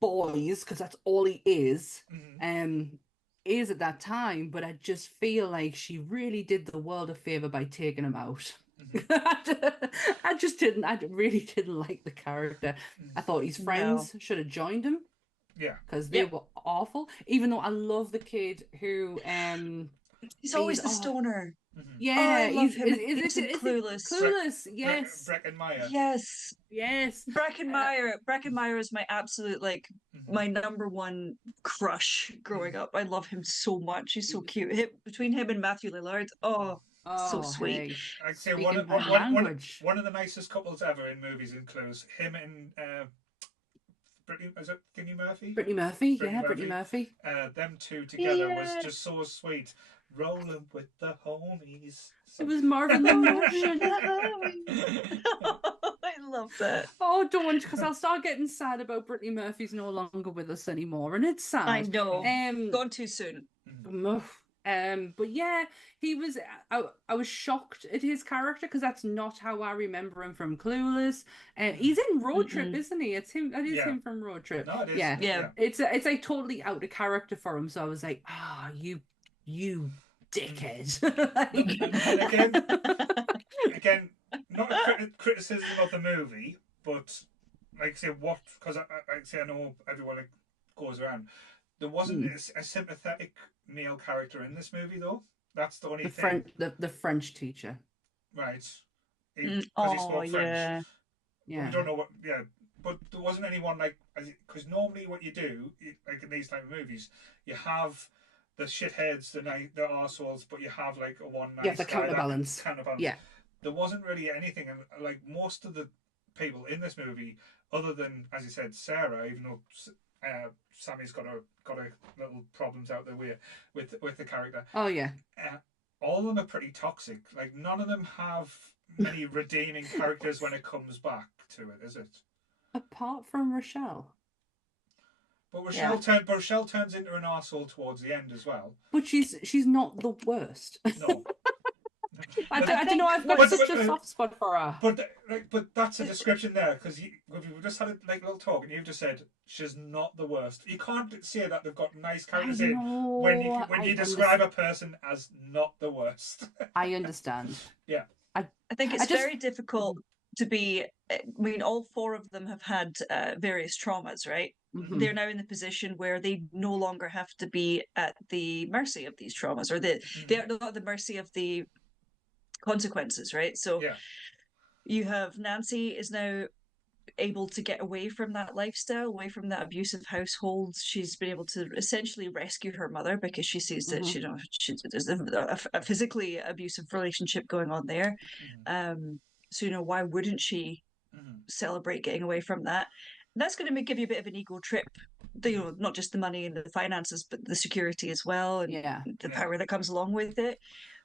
boys, because that's all he is at that time. But I just feel like she really did the world a favor by taking him out. I really didn't like the character. I thought his friends should have joined him. Yeah, because they were awful. Even though I love the kid who he's always the stoner. Yeah, I love him. Is it Clueless? Clueless, yes. Breckenmeyer. Yes. Breckenmeyer is my absolute my number one crush growing up. I love him so much. He's so cute. Between him and Matthew Lillard, so sweet. Hey, I'd say one of the nicest couples ever in movies includes him and Brittany Murphy? Brittany Murphy. Them two together was just so sweet. Rolling with the homies. It was Marvin the Martian. I love that. Oh, don't, because I'll start getting sad about Brittany Murphy's no longer with us anymore, and it's sad. I know. Gone too soon. But yeah, he was. I was shocked at his character because that's not how I remember him from Clueless. He's in Road Trip, isn't he? It's him. That is him from Road Trip. No, it is. Yeah. It's like totally out of character for him. So I was like, you dickhead. again, not a criticism of the movie, but like I say, because I know everyone goes around. There wasn't a sympathetic male character in this movie, though. That's the only thing. The French teacher. Right. Because he spoke French. Yeah. We don't know what. Yeah. But there wasn't anyone because normally what you do, like in these type of movies, you have the shitheads, the arseholes, but you have a one nice guy. The counterbalance. Yeah. There wasn't really anything, and most of the people in this movie, other than, as you said, Sarah, even though Sammy's got a little problems out there with the character. Oh yeah. All of them are pretty toxic. None of them have many redeeming characters when it comes back to it, is it? Apart from Rochelle. But Rochelle turns into an arsehole towards the end as well. But she's not the worst. No. I don't know. I've got such a soft spot for her. But that's a description there, because we've just had a little talk, and you've just said she's not the worst. You can't say that they've got nice characters in when you describe a person as not the worst. I understand. Yeah. I think it's very difficult to be. I mean, all four of them have had various traumas, right? Mm-hmm. They're now in the position where they no longer have to be at the mercy of these traumas, or they're not at the mercy of the consequences, right? So you have Nancy is now able to get away from that lifestyle, away from that abusive household. She's been able to essentially rescue her mother because she sees that there's a physically abusive relationship going on there. So why wouldn't she celebrate getting away from that? And that's going to give you a bit of an ego trip. Not just the money and the finances, but the security as well, and the power that comes along with it.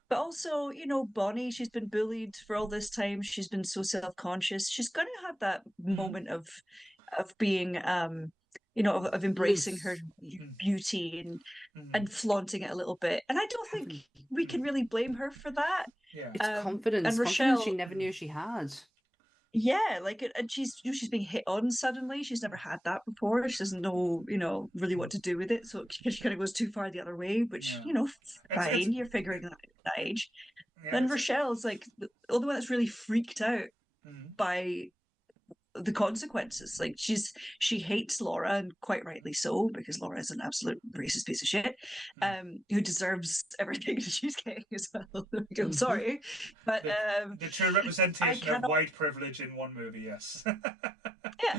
But also, Bonnie, she's been bullied for all this time. She's been so self-conscious. She's going to have that moment of being, of embracing her beauty and flaunting it a little bit. And I don't think we can really blame her for that. Yeah. It's confidence. And Rochelle, she never knew she had. Yeah, and she's being hit on suddenly. She's never had that before. She doesn't know, really what to do with it. So she kind of goes too far the other way, which, fine. You're figuring that at that age. Yeah, then Rochelle's the only one that's really freaked out by the consequences. She hates Laura, and quite rightly so, because Laura is an absolute racist piece of shit, who deserves everything that she's getting as well. I'm sorry, but the true representation of white privilege in one movie. Yes. Yeah,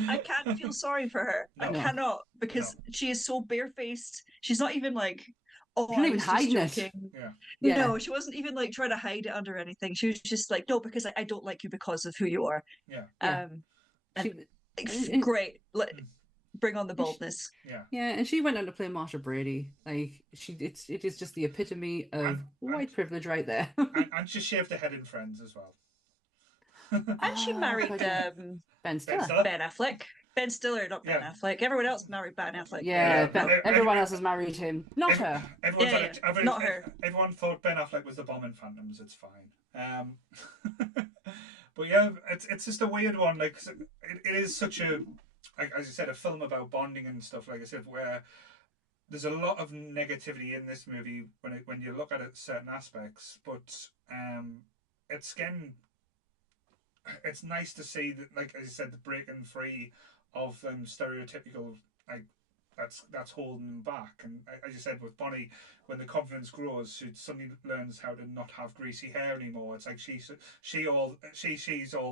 I can't feel sorry for her. No. I cannot, because she is so barefaced. She's not even oh, I was just joking. Yeah. No, she wasn't even trying to hide it under anything. She was just no, because I don't like you because of who you are. Yeah. Great. Bring on the boldness. Yeah, and she went on to play Marsha Brady. It is just the epitome of white privilege right there. and she shaved her head in Friends as well. And she married Ben Stiller. Ben Affleck. Ben Stiller, not Ben Affleck. Everyone else married Ben Affleck. Yeah, everyone else has married him. Not her. Not her. Everyone thought Ben Affleck was the bomb in Phantoms. It's fine. But yeah, it's just a weird one. It is such a like as you said, a film about bonding and stuff. Like I said, where there's a lot of negativity in this movie when you look at it certain aspects, but it's again, it's nice to see that, like as you said, the breaking free of stereotypical, like that's holding them back. And as you said with Bonnie, when the confidence grows, she suddenly learns how to not have greasy hair anymore. It's like she's all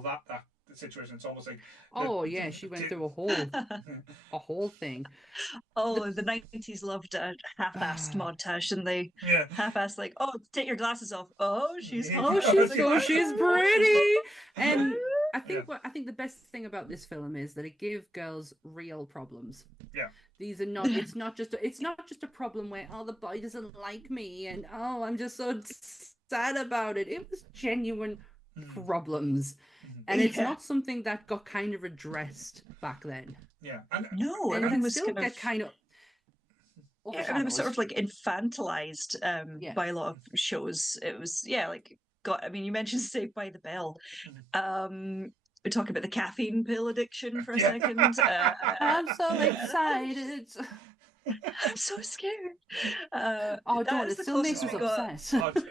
that situation. It's almost like Oh yeah, she went through a whole thing. Oh, the 90s loved a half-assed montage, and they yeah. half-assed like, oh, take your glasses off. Oh, she's Yeah. hot. Oh, she's Like, so she's pretty. And I think Yeah. I think the best thing about this film is that it gave girls real problems. Yeah. These are not. It's not just a problem where the boy doesn't like me and I'm just so sad about it. It was genuine problems, and it's not something that got kind of addressed back then. Yeah. No, And everything it was still kind of get kind of everything was sort of like infantilized by a lot of shows. It was like God. I mean, you mentioned Saved by the Bell. We talk about the caffeine pill addiction for a second. I'm so excited. I'm so scared. Don't! It still makes us upset.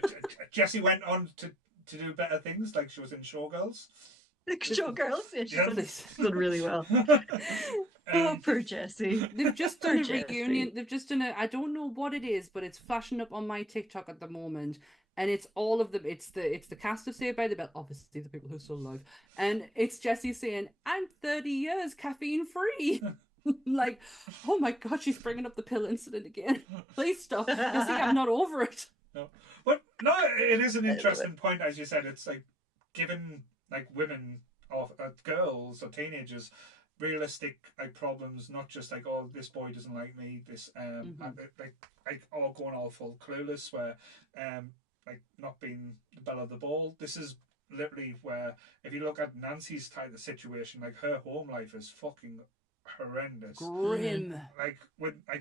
Jessie went on to do better things, like she was in Showgirls. Like Showgirls, yeah, she's done really well. Oh, poor Jessie. They've just done a reunion. They've just done I don't know what it is, but it's flashing up on my TikTok at the moment. And it's all of them. It's the cast of Saved by the Bell, obviously the people who are still alive. And it's Jessie saying, "I'm 30 years caffeine free." Like, oh my God, she's bringing up the pill incident again. Please stop. Jessie, I'm not over it. No, but no, it is an interesting point, as you said. It's like giving like women or girls or teenagers realistic like problems, not just like, oh, this boy doesn't like me, this like all going all full clueless, where like not being the belle of the ball. This is literally where, if you look at Nancy's type of situation, like her home life is fucking horrendous, grim. Like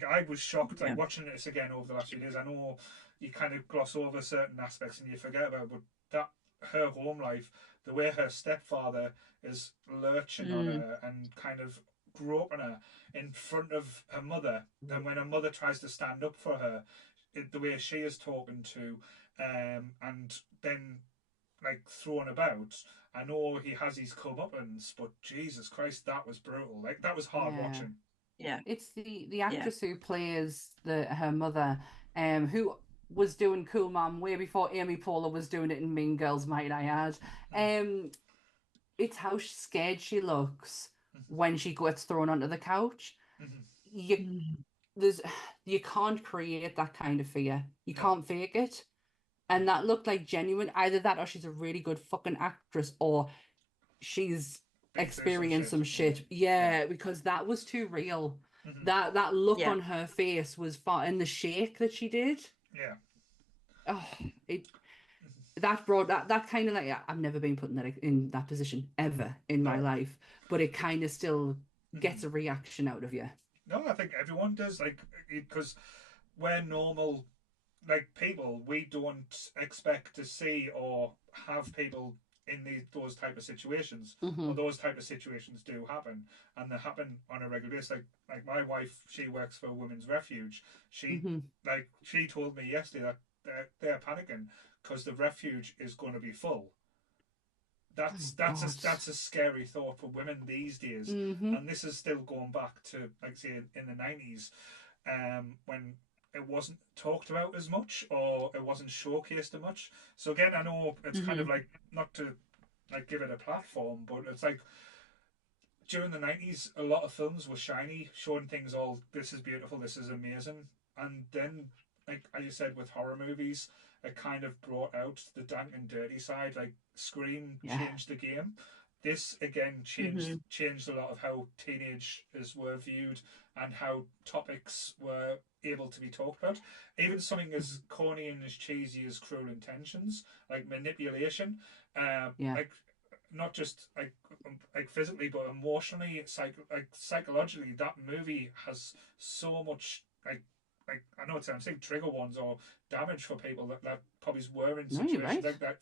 I was shocked like watching this again over the last few days. I know you kind of gloss over certain aspects and you forget about it, but that her home life, the way her stepfather is lurching on her and kind of groping her in front of her mother, and when her mother tries to stand up for her, the way she is talking to, and then like thrown about. I know he has his comeuppance, but Jesus Christ, that was brutal. Like that was hard watching. Yeah, it's the actress who plays her mother, who was doing Cool Mom way before Amy Poehler was doing it in Mean Girls, might I add. It's how scared she looks when she gets thrown onto the couch. You can't create that kind of fear. You can't fake it. And that looked like genuine. Either that or she's a really good fucking actress, or she's experienced some shit. Yeah, because that was too real. That look on her face was far, and the shake that she did. Yeah. Oh, that brought that kind of like, I've never been put in that position ever in my life, but it kind of still gets a reaction out of you. No, I think everyone does, like, because we're normal, like, people. We don't expect to see or have people in those type of situations, or those type of situations do happen, and they happen on a regular basis. Like my wife, she works for a women's refuge. She she told me yesterday that they're panicking because the refuge is going to be full. That's a scary thought for women these days, and this is still going back to, like, say, in the 90s, when it wasn't talked about as much, or it wasn't showcased as much. So again, I know it's kind of like, not to like give it a platform, but it's like during the 90s, a lot of films were shiny, showing things all, this is beautiful, this is amazing, and then, like as you said, with horror movies, it kind of brought out the dank and dirty side. Like Scream changed the game. This again changed a lot of how teenagers were viewed and how topics were able to be talked about. Even something as corny and as cheesy as Cruel Intentions, like manipulation, like not just like physically, but emotionally, psychologically. That movie has so much like like, I know it sounds like trigger ones or damage for people that probably were in No, you're situations right. like that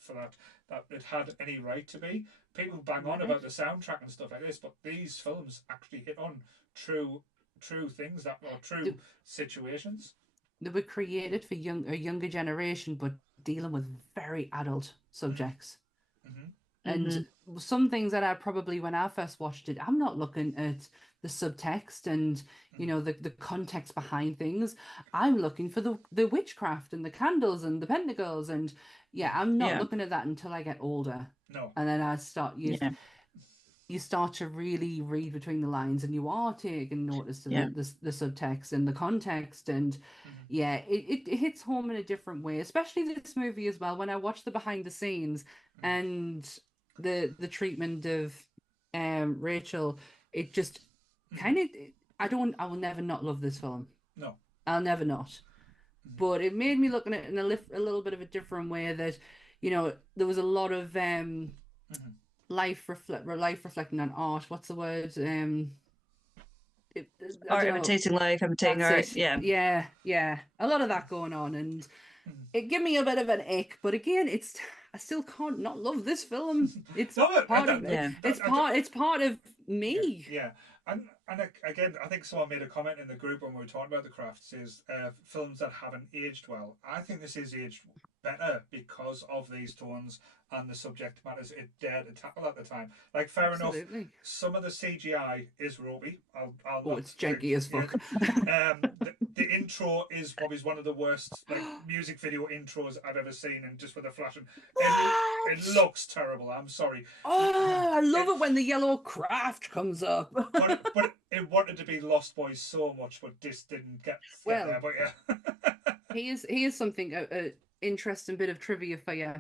that it had any right to be. People bang on about the soundtrack and stuff like this, but these films actually hit on true things true situations. They were created for a younger generation, but dealing with very adult subjects. Mm-hmm. And some things that I probably, when I first watched it, I'm not looking at the subtext and, you know, the context behind things. I'm looking for the witchcraft and the candles and the pentacles. And yeah, I'm not looking at that until I get older. No. And then I start, you start to really read between the lines, and you are taking notice to the subtext and the context. And it hits home in a different way, especially this movie as well. When I watch the behind the scenes and the treatment of Rachel, it just kind of, I will never not love this film. No, I'll never not. But it made me look at it in a little bit of a different way, that, you know, there was a lot of life reflecting on art. What's the word? Art imitating life, imitating art. Yeah. A lot of that going on, and it gave me a bit of an ick. But again, I still can't not love this film. It's part of me. It's part of me. Yeah. And again, I think someone made a comment in the group when we were talking about The Craft, says films that haven't aged well. I think this is aged better because of these tones and the subject matters it dared to tackle at the time. Like, fair enough, some of the CGI is ropey. It's janky as fuck. The intro is probably one of the worst music video intros I've ever seen, and just with the flashing, it looks terrible. I'm sorry. Oh, I love it when the yellow craft comes up. but it wanted to be Lost Boys so much, but this didn't get there. But yeah, here's something interesting bit of trivia for you.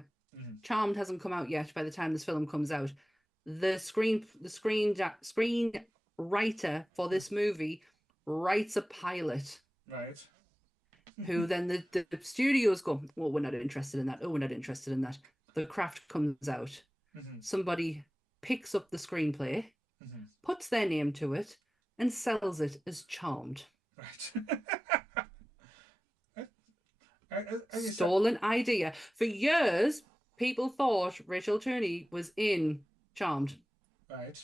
Charmed hasn't come out yet. By the time this film comes out, the screen writer for this movie writes a pilot. Right. Who then the studios go, well, we're not interested in that. Oh, we're not interested in that. The Craft comes out. Somebody picks up the screenplay, puts their name to it, and sells it as Charmed. Right. Stolen idea. For years, people thought Rachel Tierney was in Charmed. Right.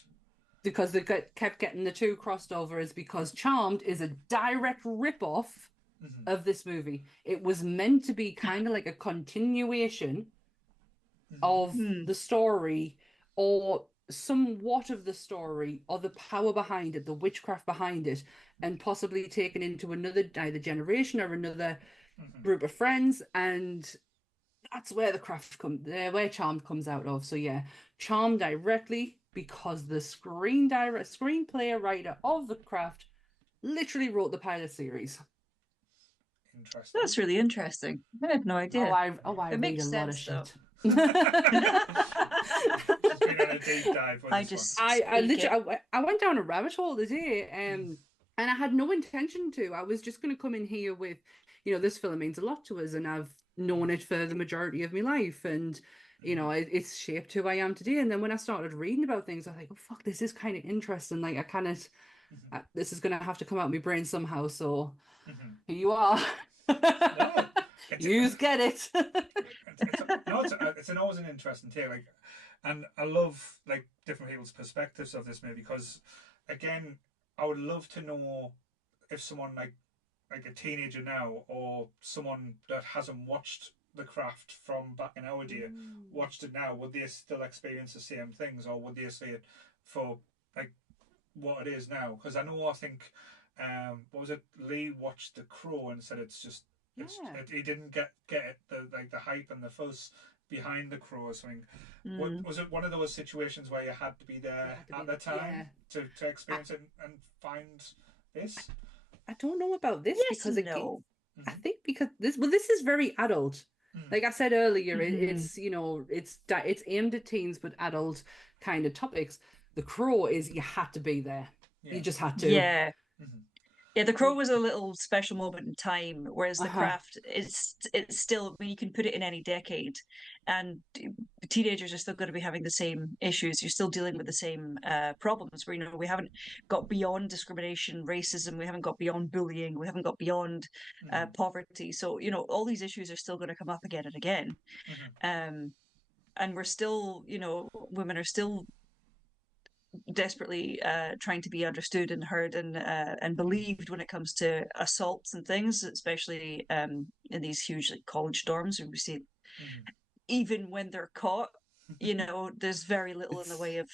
Because they kept getting the two crossed over, is because Charmed is a direct rip-off of this movie. It was meant to be kind of like a continuation of the story, or somewhat of the story, or the power behind it, the witchcraft behind it, and possibly taken into another either generation or another group of friends. And that's where where Charmed comes out of. So yeah, Charmed directly, because the screenplay writer of The Craft literally wrote the pilot series. Interesting. That's really interesting. I had no idea. I it makes read a sense, lot of though. Just been on a deep dive with I went down a rabbit hole today, and I had no intention to. I was just going to come in here with, you know, this film means a lot to us, and I've known it for the majority of my life, and you know, it's shaped who I am today. And then when I started reading about things, I was like, oh fuck, this is kind of interesting. Like, I kind of this is gonna have to come out of my brain somehow. So here you are. You get it. It's always an interesting take. Like, and I love like different people's perspectives of this movie, because again, I would love to know if someone like a teenager now, or someone that hasn't watched The Craft from back in our day, watched it now, would they still experience the same things, or would they see it for like what it is now? Because I think what was it, Lee watched The Crow and said he didn't get it, the hype and the fuzz behind The Crow or something. Was it one of those situations where you had to be there at the time to experience it and find this? I don't know about this, because no. I think because this is very adult. Like I said earlier, it's, you know, it's aimed at teens but adult kind of topics. The Crow is, you had to be there. You just had to. Yeah. Yeah, The Crow was a little special moment in time, whereas The Craft it's still, I mean, you can put it in any decade, and teenagers are still going to be having the same issues. You're still dealing with the same problems. Where we haven't got beyond discrimination, racism. We haven't got beyond bullying. We haven't got beyond poverty. So all these issues are still going to come up again and again. And we're still, women are still desperately trying to be understood and heard and believed when it comes to assaults and things, especially in these huge college dorms where we see even when they're caught, there's very little in the way of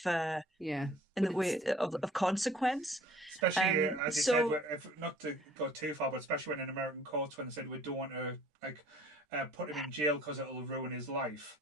of consequence. Especially as you said, if not to go too far, but especially when in American courts when they said we don't want to put him in jail because it'll ruin his life.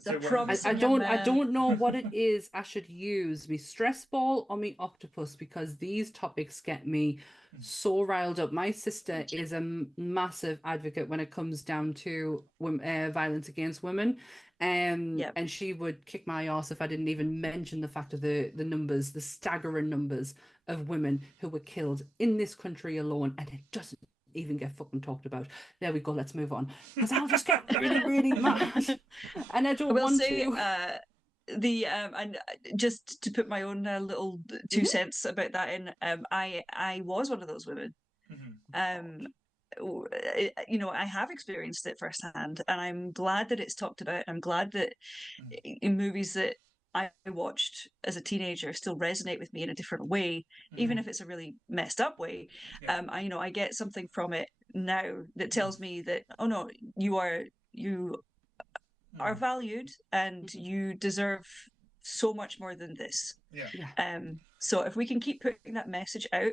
So I don't know what it is I should use, me stress ball or me octopus, because these topics get me so riled up. My sister is a massive advocate when it comes down to violence against women, and she would kick my ass if I didn't even mention the fact of the numbers, the staggering numbers of women who were killed in this country alone, and it doesn't even get fucking talked about. There we go, let's move on, because I'll just get really mad, and I don't want to. And just to put my own little 2 cents about that in, I was one of those women. I have experienced it firsthand, and I'm glad that it's talked about. I'm glad that in movies that I watched as a teenager still resonate with me in a different way, even if it's a really messed up way. I get something from it now that tells me that, oh no, you are valued and you deserve so much more than this. So if we can keep putting that message out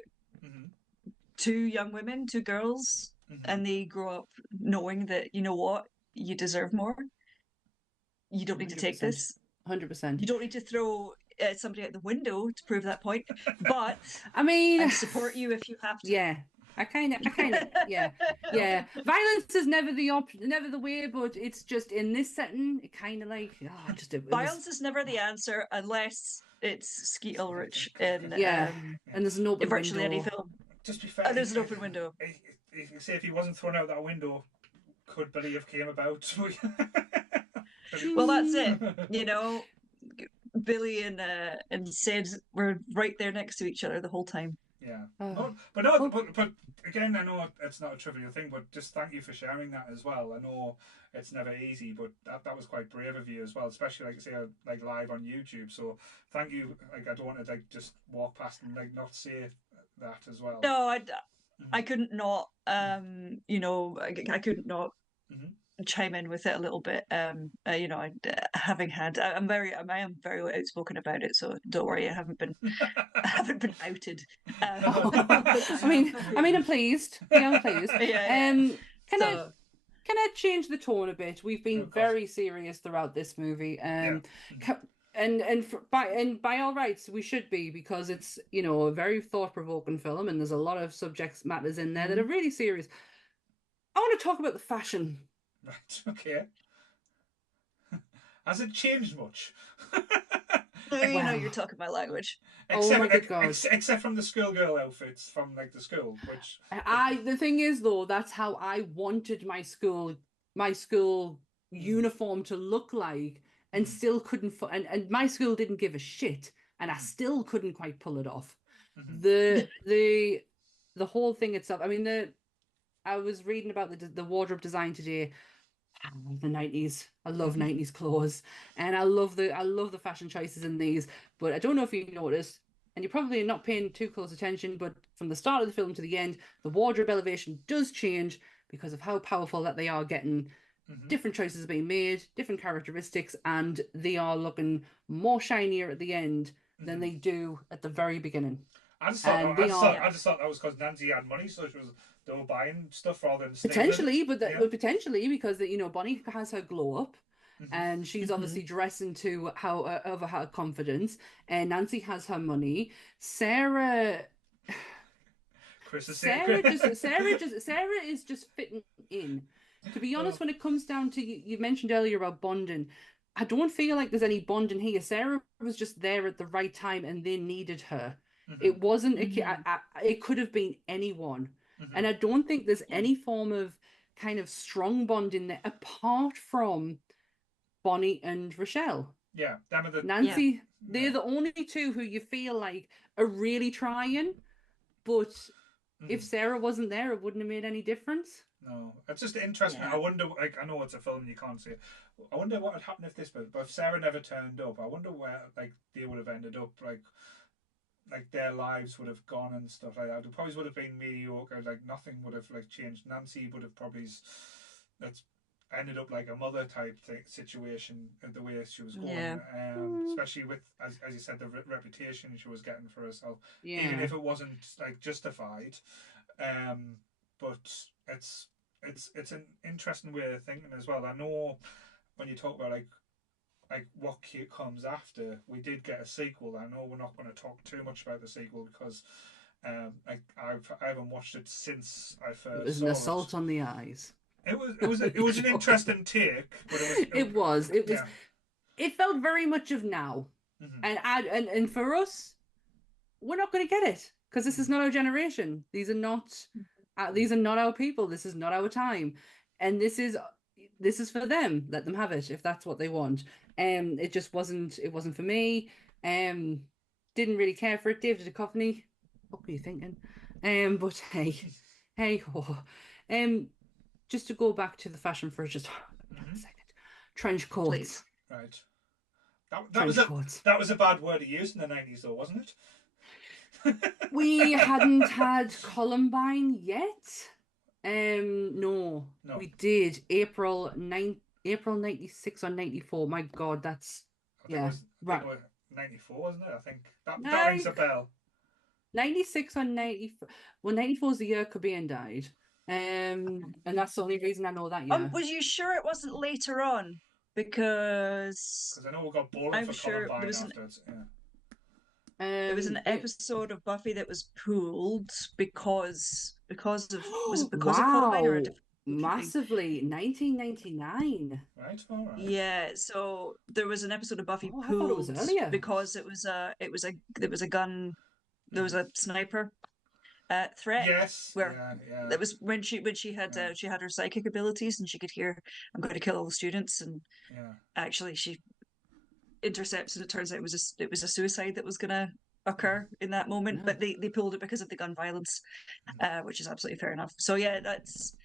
to young women, to girls, and they grow up knowing that, you know what, you deserve more. You don't need to take this. 100%. You don't need to throw somebody out the window to prove that point, but I mean, I support you if you have to. Yeah, I kind of, yeah. Violence is never the option, never the way, but it's just in this setting, it kind of like, violence is never the answer unless it's Skeet Ulrich in and there's an open virtually window. any film. Just be fair, and there's an open window. Say if he wasn't thrown out that window, could Billy have came about? Well, that's it. Billy and Sid were right there next to each other the whole time. Yeah, but again, I know it's not a trivial thing, but just thank you for sharing that as well. I know it's never easy, but that was quite brave of you as well, especially like say like live on YouTube. So thank you. Like I don't want to just walk past and not say that as well. No, I couldn't not. I couldn't not. Chime in with it a little bit. I am very outspoken about it, so don't worry, I haven't been outed. I mean, I'm pleased. Yeah, I'm pleased. Can I change the tone a bit? We've been very serious throughout this movie. And by all rights, we should be, because it's a very thought-provoking film, and there's a lot of subject matters in there that are really serious. I want to talk about the fashion. Right, okay. Has it changed much? You're talking my language. Except from the schoolgirl outfits from the school, which the thing is though, that's how I wanted my school uniform to look like, and still couldn't. And my school didn't give a shit, and I still couldn't quite pull it off. The whole thing itself. I mean, I was reading about the wardrobe design today. The 90s. I love 90s clothes, and I love the fashion choices in these. But I don't know if you noticed, and you're probably not paying too close attention, but from the start of the film to the end, the wardrobe elevation does change because of how powerful that they are getting. Different choices are being made, different characteristics, and they are looking more shinier at the end than they do at the very beginning. I just thought that was because Nancy had money, so they were buying stuff rather than potentially, but potentially because Bonnie has her glow up, and she's obviously dressing to her confidence, and Nancy has her money. Sarah is just fitting in. To be honest, when it comes down to you mentioned earlier about bonding, I don't feel like there's any bonding here. Sarah was just there at the right time, and they needed her. It wasn't a kid. It could have been anyone. And I don't think there's any form of kind of strong bond in there apart from Bonnie and Rochelle. Yeah, them are the Nancy. They're the only two who you feel like are really trying, but if Sarah wasn't there, it wouldn't have made any difference. No, it's just interesting. I wonder, like, I know it's a film and you can't see it. I wonder what would happen if this, but if Sarah never turned up, I wonder where, like, they would have ended up, like their lives would have gone and stuff like that. It probably would have been mediocre. Like nothing would have like changed. Nancy would have probably that's ended up like a mother type situation the way she was going. Especially with as you said the reputation she was getting for herself. Even if it wasn't like justified. But it's an interesting way of thinking as well. I know when you talk about like what comes after, we did get a sequel. I know we're not going to talk too much about the sequel because I haven't watched it since I first saw it. It was an assault on the eyes. It was an interesting take, but it was it felt very much of now. And for us, we're not going to get it because this is not our generation. These are not our people. This is not our time, and this is for them. Let them have it if that's what they want. It just wasn't. It wasn't for me. Didn't really care for it. David Duchovny. What were you thinking? But hey. Just to go back to the fashion for just a second. Trench coats. Please. Right. That was a bad word to use in the 90s, though, wasn't it? We hadn't had Columbine yet. No, we did. April 96 or 94. My God, that's right. 94, wasn't it? I think that rings a bell. 96 or 94. Well, 94 is the year Cobain died. And that's the only reason I know that year. Was you sure it wasn't later on? Because I know we got boring for Columbine afterwards. There was an episode of Buffy that was pulled because of Columbine or a different massively 1999. Right, all right. Yeah, so there was an episode of Buffy pulled I thought it was earlier. because there was a gun, there was a sniper threat. Yes, that was when she had her psychic abilities and she could hear, "I'm going to kill all the students," and actually she intercepts and it turns out it was a suicide that was going to occur in that moment, but they pulled it because of the gun violence, which is absolutely fair enough. So that's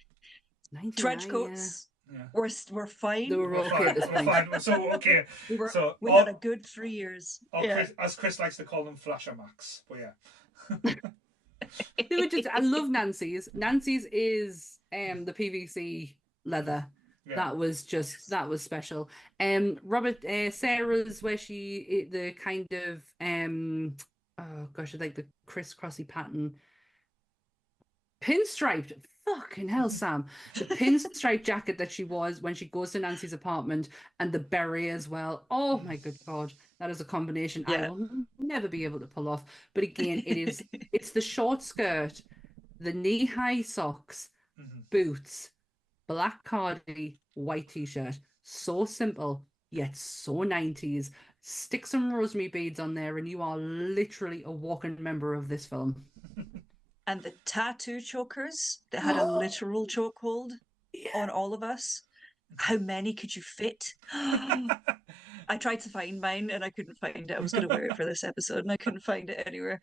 trench coats. We're fine. They were okay at this point. Fine. So okay, we had a good 3 years. As Chris likes to call them, flasher max. But they were just. I love Nancy's. Nancy's is the PVC leather. That was special. Robert Sarah's where she the kind of oh gosh, I like the crisscrossy pattern. Pinstriped. Fucking hell, Sam. The pinstripe jacket that she was when she goes to Nancy's apartment and the beret as well. Oh my good God. That is a combination I will never be able to pull off. But again, it's the short skirt, the knee-high socks, boots, black cardi, white t-shirt. So simple, yet so 90s. Stick some rosemary beads on there and you are literally a walking member of this film. And the tattoo chokers that had a literal chokehold on all of us. How many could you fit? I tried to find mine and I couldn't find it. I was going to wear it for this episode and I couldn't find it anywhere.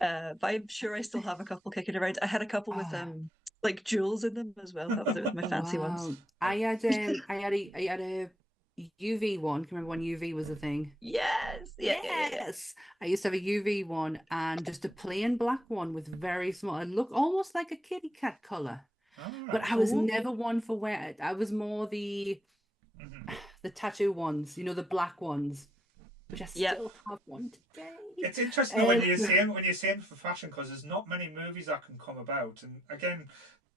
But I'm sure I still have a couple kicking around. I had a couple with like jewels in them as well. That was my fancy ones. I had a UV one. Can you remember when UV was a thing? Yes. Yes. I used to have a UV one and just a plain black one with very small. It looked almost like a kitty cat color. But I was never one for wear. I was more the tattoo ones, the black ones, which I still have one today. It's interesting when you're saying for fashion because there's not many movies that can come about. And again,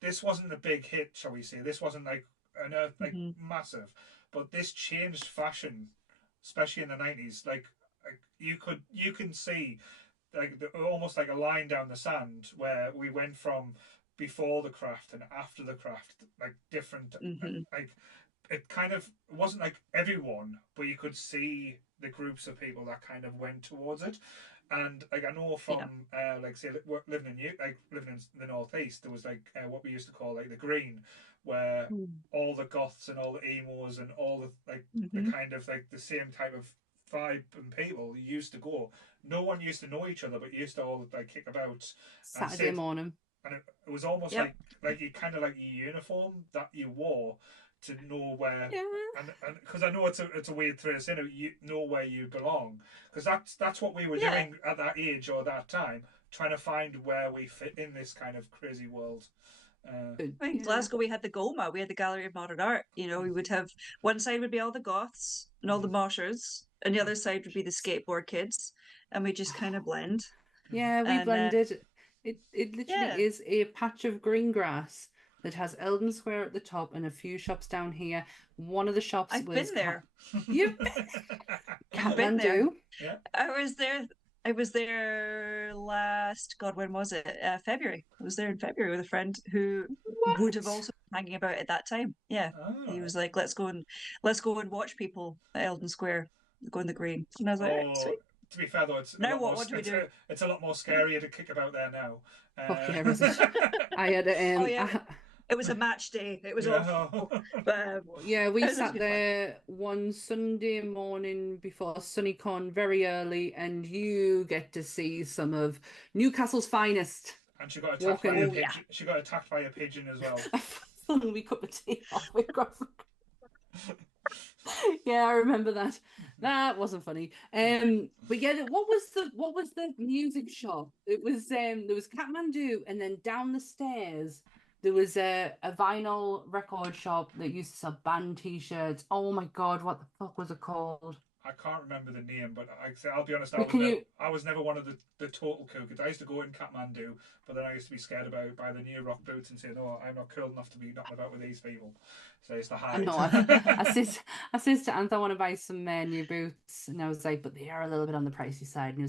this wasn't a big hit, shall we say? This wasn't like massive. But this changed fashion, especially in the 90s. Like you can see, like almost like a line down the sand where we went from before the craft and after the craft, like different. Like it kind of wasn't like everyone, but you could see the groups of people that kind of went towards it. And like I know from like say living in the northeast, there was like what we used to call like the green, where all the goths and all the emos and all the like the kind of like the same type of vibe and people used to go. No one used to know each other, but used to all like kick about Saturday morning. And it was almost like you kind of like your uniform that you wore to know where, and because I know it's a weird thing to say, you know where you belong, because that's what we were doing at that age or that time, trying to find where we fit in this kind of crazy world. In Glasgow, we had the GOMA, we had the Gallery of Modern Art. You know, we would have one side would be all the goths and all the moshers, and the other side would be the skateboard kids, and we just kind of blend. Yeah, we blended. It literally is a patch of green grass that has Eldon Square at the top and a few shops down here. One of the shops I've been there. You've been there. Yeah. I was there last, God, when was it? February. I was there in February with a friend who would have also been hanging about at that time. Yeah. Oh. He was like, let's go and watch people at Eldon Square go in the green. And I was like, sweet. To be fair though, it's now what do we do? It's a lot more scary to kick about there now. I had it was a match day. It was awful. But, we sat there one Sunday morning before SunnyCon very early, and you get to see some of Newcastle's finest. And she got attacked by a pigeon. She got attacked by a pigeon as well. We cup of tea halfway across. Yeah, I remember that. That wasn't funny. But yeah, what was the music shop? It was there was Kathmandu, and then down the stairs there was a vinyl record shop that used to sell band t-shirts. Oh my God, what the fuck was it called? I can't remember the name, but I'll be honest, I was never one of the total cool kids. I used to go in Kathmandu, but then I used to be scared by the new rock boots and say, no, I'm not cool enough to be knocking about with these people. So I used to hide. No, I said to Anth, I want to buy some new boots, and I was like, but they are a little bit on the pricey side. And he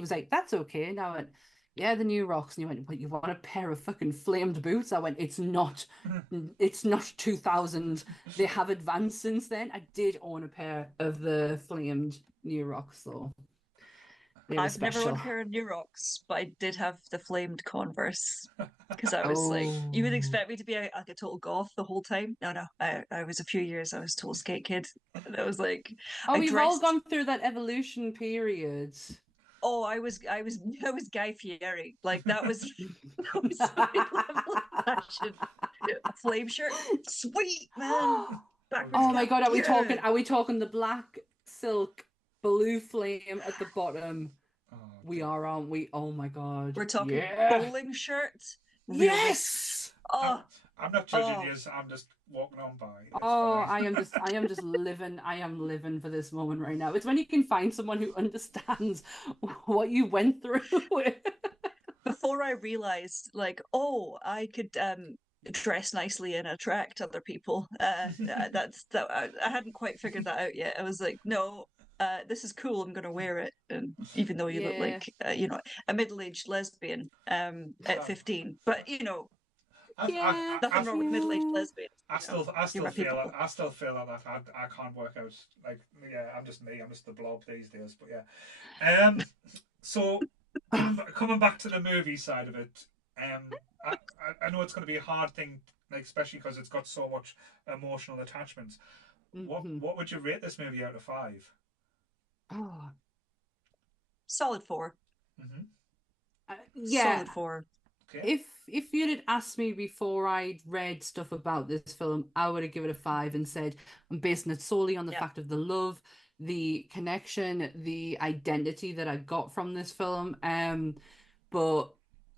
was like, that's okay. And I went, yeah, the new rocks. And you went, what, you want a pair of fucking flamed boots? I went, it's not 2000. They have advanced since then. I did own a pair of the flamed new rocks, though. I've never owned a pair of new rocks, but I did have the flamed Converse, because I was like, you would expect me to be like a total goth the whole time. No, I was a few years, I was a total skate kid. And I was like, we've all gone through that evolution period. Oh, I was Guy Fieri. Like that was fashion. Flame shirt, sweet man. Oh my God, are we talking the black silk blue flame at the bottom? We are, aren't we? Oh my God, we're talking bowling shirts. Yes. I'm not judging you. I'm just walking on by. I am just living. I am living for this moment right now. It's when you can find someone who understands what you went through. Before I realized, like, I could dress nicely and attract other people. I hadn't quite figured that out yet. I was like, no. This is cool. I'm gonna wear it, and even though you look like a middle-aged lesbian at 15, but nothing wrong with middle-aged lesbians. I still feel like that. I can't work out. Like, I'm just me. I'm just the blob these days. But yeah. So coming back to the movie side of it, I know it's going to be a hard thing, like especially because it's got so much emotional attachments. What would you rate this movie out of 5? Solid 4. Solid 4. Okay. If you'd had asked me before I'd read stuff about this film, I would have given it a 5 and said I'm basing it solely on the fact of the love, the connection, the identity that I got from this film. But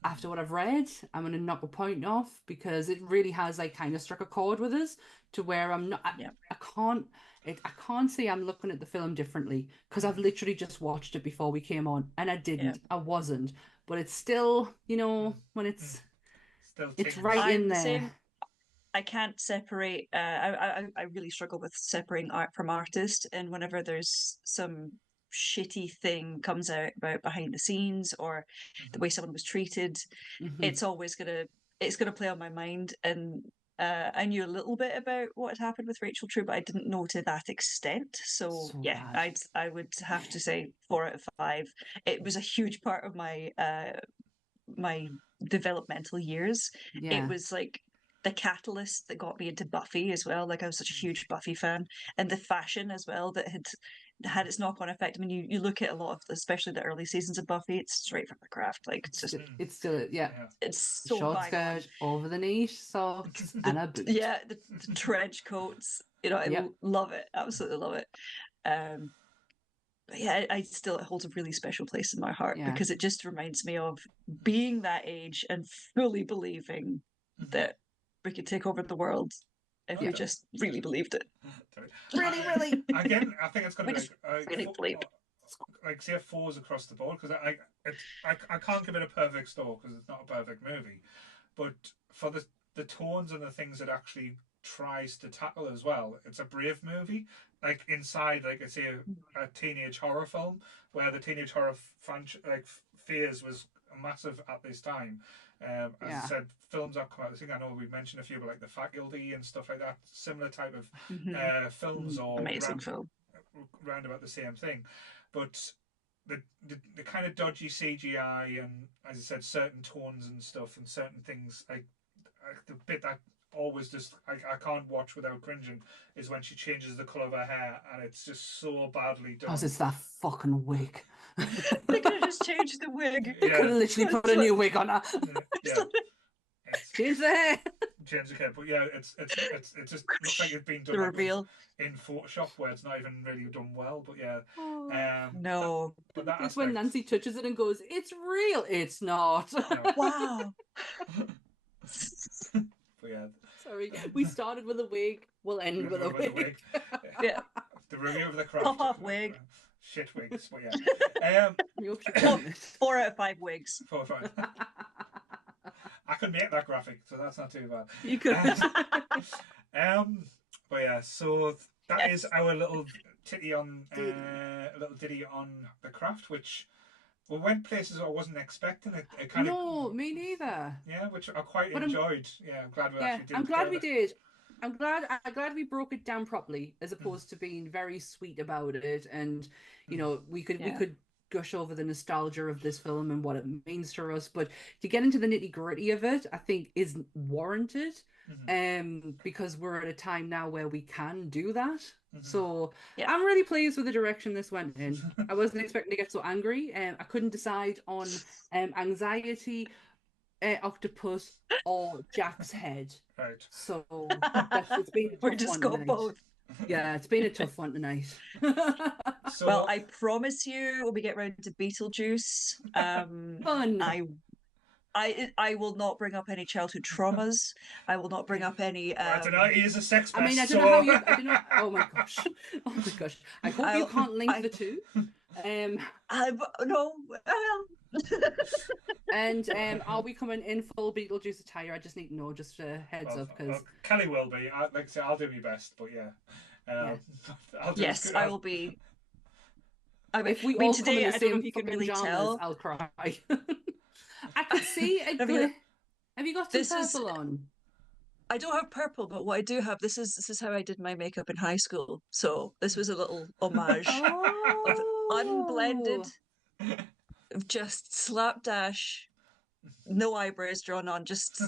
after what I've read, I'm going to knock a point off because it really has like kind of struck a chord with us to where I'm not. I can't say I'm looking at the film differently because I've literally just watched it before we came on, and I didn't. I wasn't. But it's still, when it's right in there. I can't separate. I really struggle with separating art from artist, and whenever there's some shitty thing comes out about behind the scenes or the way someone was treated, it's always gonna play on my mind. And I knew a little bit about what had happened with Rachel True, but I didn't know to that extent. So yeah, bad. I would have to say 4 out of 5. It was a huge part of my developmental years. It was like the catalyst that got me into Buffy as well. Like I was such a huge Buffy fan, and the fashion as well that had its knock-on effect. I mean, you look at a lot of, especially the early seasons of Buffy, it's straight from the craft. Like it's still it's so short bang on. skirt over the niche socks and a boot. Yeah, the trench coats. You know, I love it. Absolutely love it. But yeah, it holds a really special place in my heart because it just reminds me of being that age and fully believing that we could take over the world if we just really believed it. Really. Again, I think it's going to be like say 4s across the board, because I can't give it a perfect score because it's not a perfect movie, but for the tones and the things it actually tries to tackle as well, it's a brave movie. Like inside, like I say, a teenage horror film where the teenage horror fears was massive at this time. As I said, films have come out. I think I know we mentioned a few, but like The Faculty and stuff like that, similar type of films, or amazing film, round about the same thing. But the kind of dodgy CGI and, as I said, certain tones and stuff and certain things, like the bit that always just I can't watch without cringing is when she changes the colour of her hair, and it's just so badly done. Because it's that fucking wig. They could have just changed the wig. They could have literally put a new wig on her. Change the hair. Change the hair, but yeah, it just looks like it's been done the reveal in Photoshop, where it's not even really done well. But yeah, no. But that it's when Nancy touches it and goes, "It's real." It's not. No. Wow. But yeah. Sorry, we started with a wig. We'll end with a wig. Yeah. The review of the craft. Pop off wig. Shit wigs. But yeah. 4 out of 5 wigs. 4 out of 5. I could make that graphic, so that's not too bad. You could. But yeah, so that is our little ditty on the craft, which we went places I wasn't expecting. It kind of me neither. Yeah, which I quite enjoyed. I'm glad we actually did. I'm glad we did. I'm glad we broke it down properly, as opposed to being very sweet about it. And you know, we could gush over the nostalgia of this film and what it means to us, but to get into the nitty-gritty of it, I think is warranted. Because we're at a time now where we can do that. So I'm really pleased with the direction this went in. I wasn't expecting to get so angry. I couldn't decide on anxiety, octopus, or Jack's head. Right. So it's been we just got both. Yeah, it's been a tough one tonight. So, well, I promise you, when we get round to Beetlejuice, fun. I will not bring up any childhood traumas. I will not bring up any. I don't know. He is a sex pest. I mean, I don't know how you. I don't know. Oh my gosh. Oh my gosh. I hope you can't link the two. No. And are we coming in full Beetlejuice attire? I just need to know, just a heads up, because Kelly will be. Like I say, I'll do my best, but yeah. Yes, I will be. If we all today, I don't know if you can really tell. I'll cry. I could see a glint. Have you got some purple on? I don't have purple, but what I do have, this is how I did my makeup in high school. So this was a little homage of unblended, just slapdash, no eyebrows drawn on, just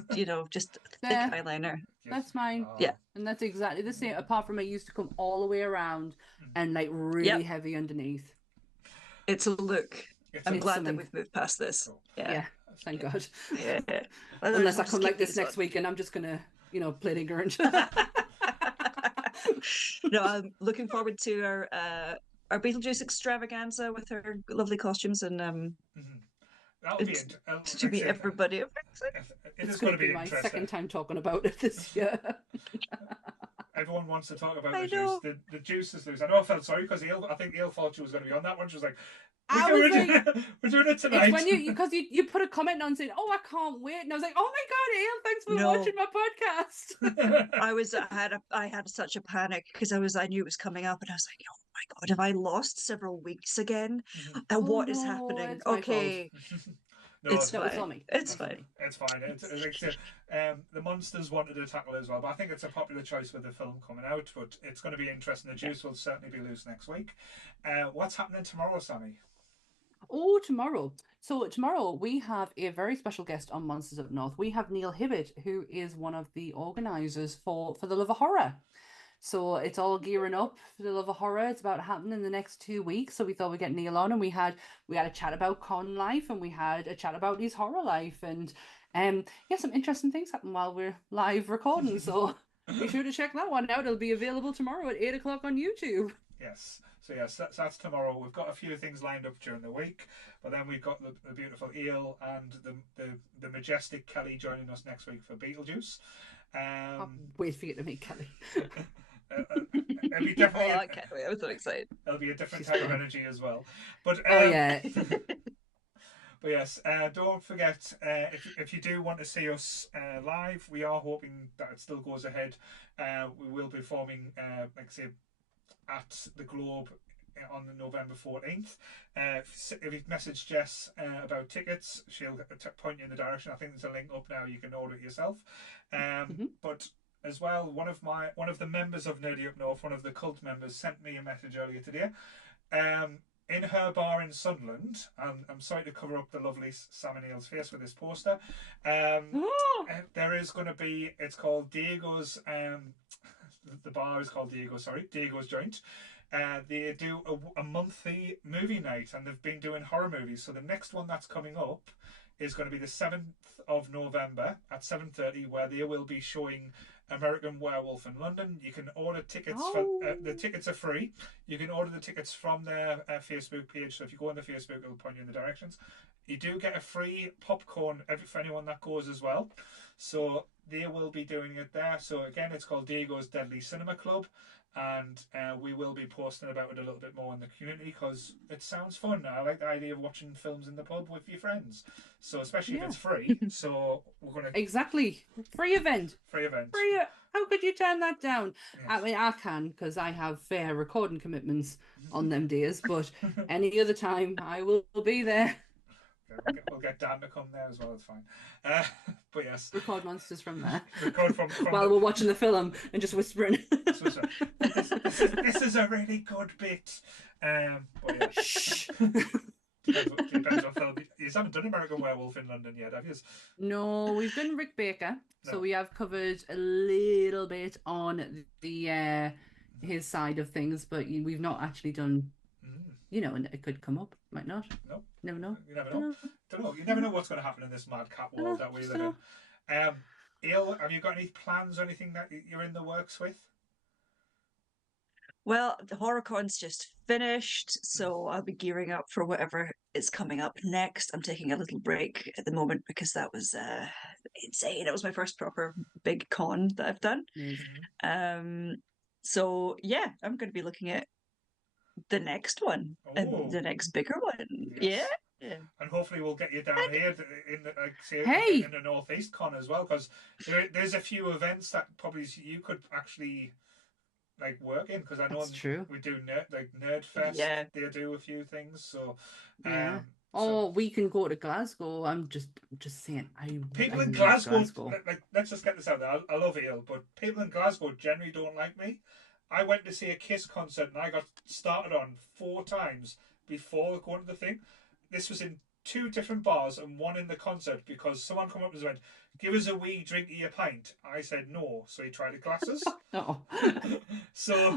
just thick eyeliner. That's mine. Yeah, and that's exactly the same. Apart from it used to come all the way around and like really heavy underneath. It's a look. I'm glad that we've moved past this. Yeah. Thank God. Yeah. Unless I come like this next week and I'm just gonna, play ignorant. No, I'm looking forward to our Beetlejuice extravaganza with her lovely costumes and that'll be to be everybody. It's going to be my second time talking about it this year. Everyone wants to talk about the juice. The juice is loose. I know I felt sorry because I think Elle thought she was going to be on that one. She was like, we're doing it tonight. It's when because you put a comment on saying, "Oh, I can't wait," and I was like, "Oh my God, Elle, thanks for watching my podcast." I had such a panic because I knew it was coming up, and I was like, "Oh my God, have I lost several weeks again? And what is happening?" Okay. No, It's No, it's fine. all me. It's fine. It's fine. The monsters wanted to tackle it as well, but I think it's a popular choice with the film coming out. But it's going to be interesting. The juice will certainly be loose next week. What's happening tomorrow, Sammy? Oh, tomorrow. So tomorrow we have a very special guest on Monsters Up North. We have Neil Hibbett, who is one of the organisers for the Love of Horror. So it's all gearing up for the Love of Horror. It's about happening in the next 2 weeks. So we thought we'd get Neil on, and we had a chat about con life, and we had a chat about his horror life, and yeah, some interesting things happen while we're live recording. So be sure to check that one out. It'll be available tomorrow at 8 o'clock on YouTube. Yes. So yes, that's tomorrow. We've got a few things lined up during the week, but then we've got the beautiful Eel and the majestic Kelly joining us next week for Beetlejuice. I'll wait for you to meet Kelly. It'll be definitely. I can't wait. I'm so excited. It'll be a different type of energy as well. But Oh yeah. but yes, don't forget if you do want to see us live, we are hoping that it still goes ahead. We will be performing, like I say, at the Globe on November 14th. If you message Jess about tickets, she'll point you in the direction. I think there's a link up now. You can order it yourself. But as well, one of the members of Nerdy Up North, one of the cult members, sent me a message earlier today. In her bar in Sunderland, and I'm sorry to cover up the lovely Sam and Neil's face with this poster. There is going to be. It's called Diego's. The bar is called Diego's Joint. They do a monthly movie night, and they've been doing horror movies. So the next one that's coming up is going to be the 7th of November at 7:30, where they will be showing American Werewolf in London. You can order tickets. The tickets are free. You can order the tickets from their Facebook page. So if you go on the Facebook, it'll point you in the directions. You do get a free popcorn for anyone that goes as well. So they will be doing it there. So again, it's called Diego's Deadly Cinema Club. And we will be posting about it a little bit more in the community because it sounds fun. I like the idea of watching films in the pub with your friends. So especially if it's free. So we're going to... Exactly. Free event. Free event. How could you turn that down? Yes. I mean, I can because I have fair recording commitments on them days. But any other time, I will be there. We'll get Dan to come there as well. It's fine. But yes, record monsters from there. Record from while we're watching the film and just whispering. This is a really good bit. But yeah. Shh. Depends on film. You haven't done American Werewolf in London yet, have you? No, we've done Rick Baker, so we have covered a little bit on the his side of things, but we've not actually done. You know, and it could come up, might not. No, never know. You never know. Don't know. You never know what's going to happen in this mad cat world that we live in. Il, have you got any plans or anything that you're in the works with? Well, the HorrorCon's just finished, so I'll be gearing up for whatever is coming up next. I'm taking a little break at the moment because that was insane. It was my first proper big con that I've done. So yeah, I'm going to be looking at the next one and the next bigger one. Yes. Yeah. And hopefully we'll get you down here in the in the Northeast Con as well, because there's a few events that probably you could actually like work in, because I know we do Nerd Fest. Yeah. They do a few things, so we can go to Glasgow. I'm just saying. People in Glasgow. Like, let's just get this out there. I love Eel, but people in Glasgow generally don't like me. I went to see a Kiss concert and I got started on 4 times before going to the thing. This was in 2 different bars and one in the concert, because someone come up and went, "Give us a wee drink of your pint." I said no, so he tried the glasses. So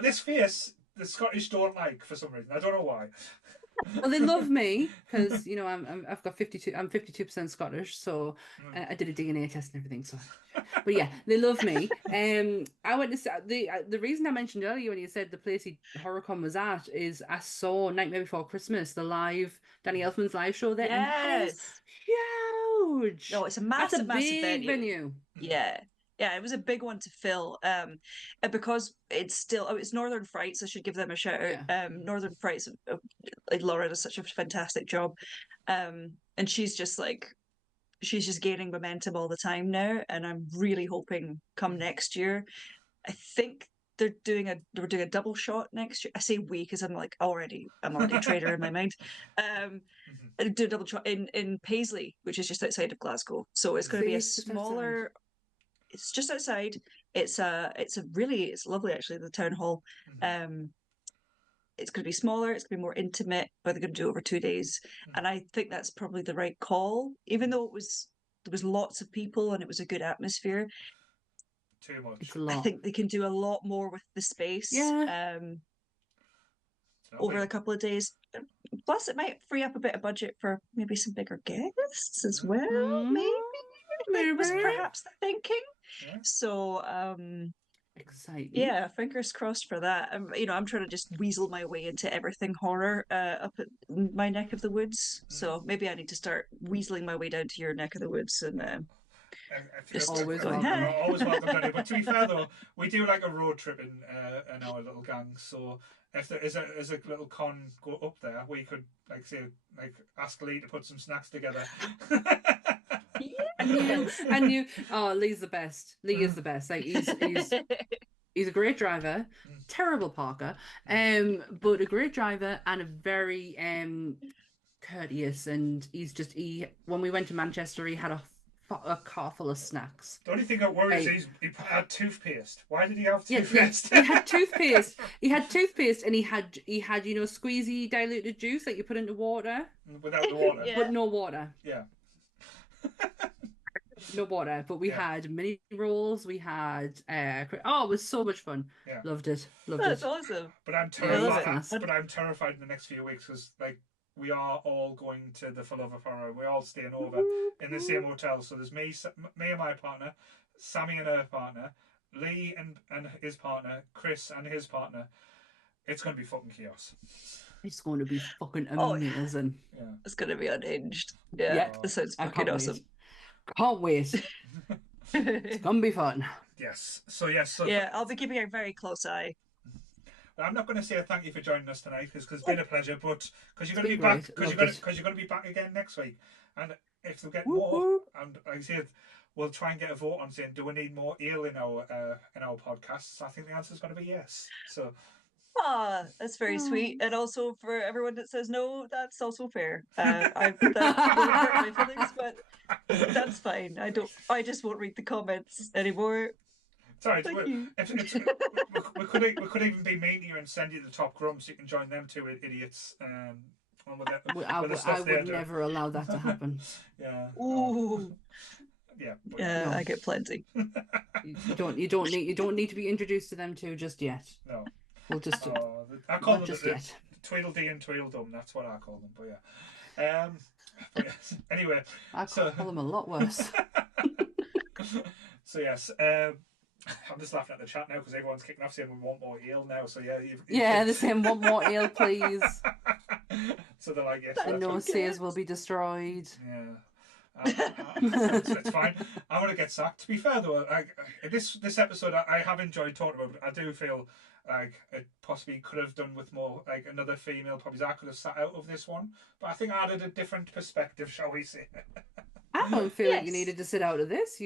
this face, the Scottish don't like for some reason. I don't know why. Well, they love me because I've got 52. I'm 52% Scottish, so I did a DNA test and everything. So, but yeah, they love me. I went to the reason I mentioned earlier when you said the place HorrorCon was at is I saw Nightmare Before Christmas, the live Danny Elfman's live show there. Yes, and huge. No, it's a massive, big venue. Yeah. Yeah, it was a big one to fill, because it's Northern Frights. I should give them a shout out. Northern Frights, like Laura does such a fantastic job, and she's just gaining momentum all the time now. And I'm really hoping come next year, I think they're doing a double shot next year. I say we because I'm already a trader in my mind. Do a double shot in Paisley, which is just outside of Glasgow. So it's going to be a smaller. It's just outside. It's lovely actually. The town hall. It's going to be smaller. It's going to be more intimate, but they're going to do it over 2 days, and I think that's probably the right call. Even though there was lots of people and it was a good atmosphere. Too much. It's a lot. I think they can do a lot more with the space. Yeah. Over a couple of days. Plus, it might free up a bit of budget for maybe some bigger guests as well. Maybe that was perhaps the thinking. Yeah. So, exciting. Yeah, fingers crossed for that. I'm trying to just weasel my way into everything horror up at my neck of the woods. So maybe I need to start weaseling my way down to your neck of the woods and. Always welcome, Danny. But to be fair though, we do like a road trip in our little gang. So if there is a little con go up there, we could ask Lee to put some snacks together. And you Lee's the best. Lee is the best. Like he's a great driver, terrible parker, but a great driver and a very courteous, and when we went to Manchester he had a car full of snacks. The only thing that worries is he had toothpaste. Why did he have toothpaste? Yeah, he had toothpaste. He had toothpaste, and he had squeezy diluted juice like you put into water. Without the water. But no water. Yeah. No water, but we had mini rolls. We had it was so much fun. Yeah. Loved it. That's awesome. But I'm terrified. But I'm terrified in the next few weeks because we are all going to the For Love of Horror. We're all staying over in the same hotel. So there's me and my partner, Sammy and her partner, Lee and his partner, Chris and his partner. It's going to be fucking chaos. It's going to be fucking amazing. Yeah. It's going to be unhinged. Yeah. This sounds fucking awesome. Can't wait. It's going to be fun. Yes. So yes. Yeah, I'll be keeping a very close eye. I'm not going to say a thank you for joining us tonight because it's been a pleasure, but because you're going to be back, because you're going to be back again next week, and if we get more, and like I said, we'll try and get a vote on saying, do we need more ale in our podcasts? I think the answer is going to be yes. So. That's very sweet, and also for everyone that says no, that's also fair. That will hurt my feelings, but that's fine. I just won't read the comments anymore. Sorry, we could even be mean to you and send you the top grumps so you can join them two idiots. I would never allow that to happen. Yeah. Ooh. Yeah. No. I get plenty. You don't need to be introduced to them two just yet. No. We'll just. I call them the Tweedledee and Tweedledum. That's what I call them. But yeah. But yes. Anyway. I call them a lot worse. So yes. I'm just laughing at the chat now because everyone's kicking off saying we want more ale now. So they're saying want more ale, please. So they're like, yes. The no says will be destroyed. Yeah. It's fine. I want to get sacked. To be fair though, this episode I have enjoyed talking about, but I do feel like it possibly could have done with more another female. Probably I could have sat out of this one, but I think I added a different perspective, shall we say? I don't feel like you needed to sit out of this.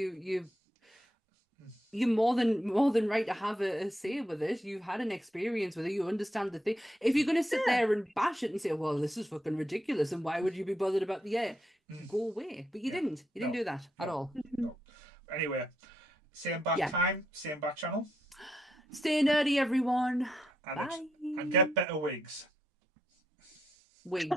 You're more than right to have a say with it. You've had an experience with it. You understand the thing. If you're going to sit there and bash it and say, well, this is fucking ridiculous, and why would you be bothered about the air? Go away. But you didn't. You didn't do that at all. No. Anyway, same back time, same back channel. Stay nerdy, everyone. And bye. And get better wigs. Wigs.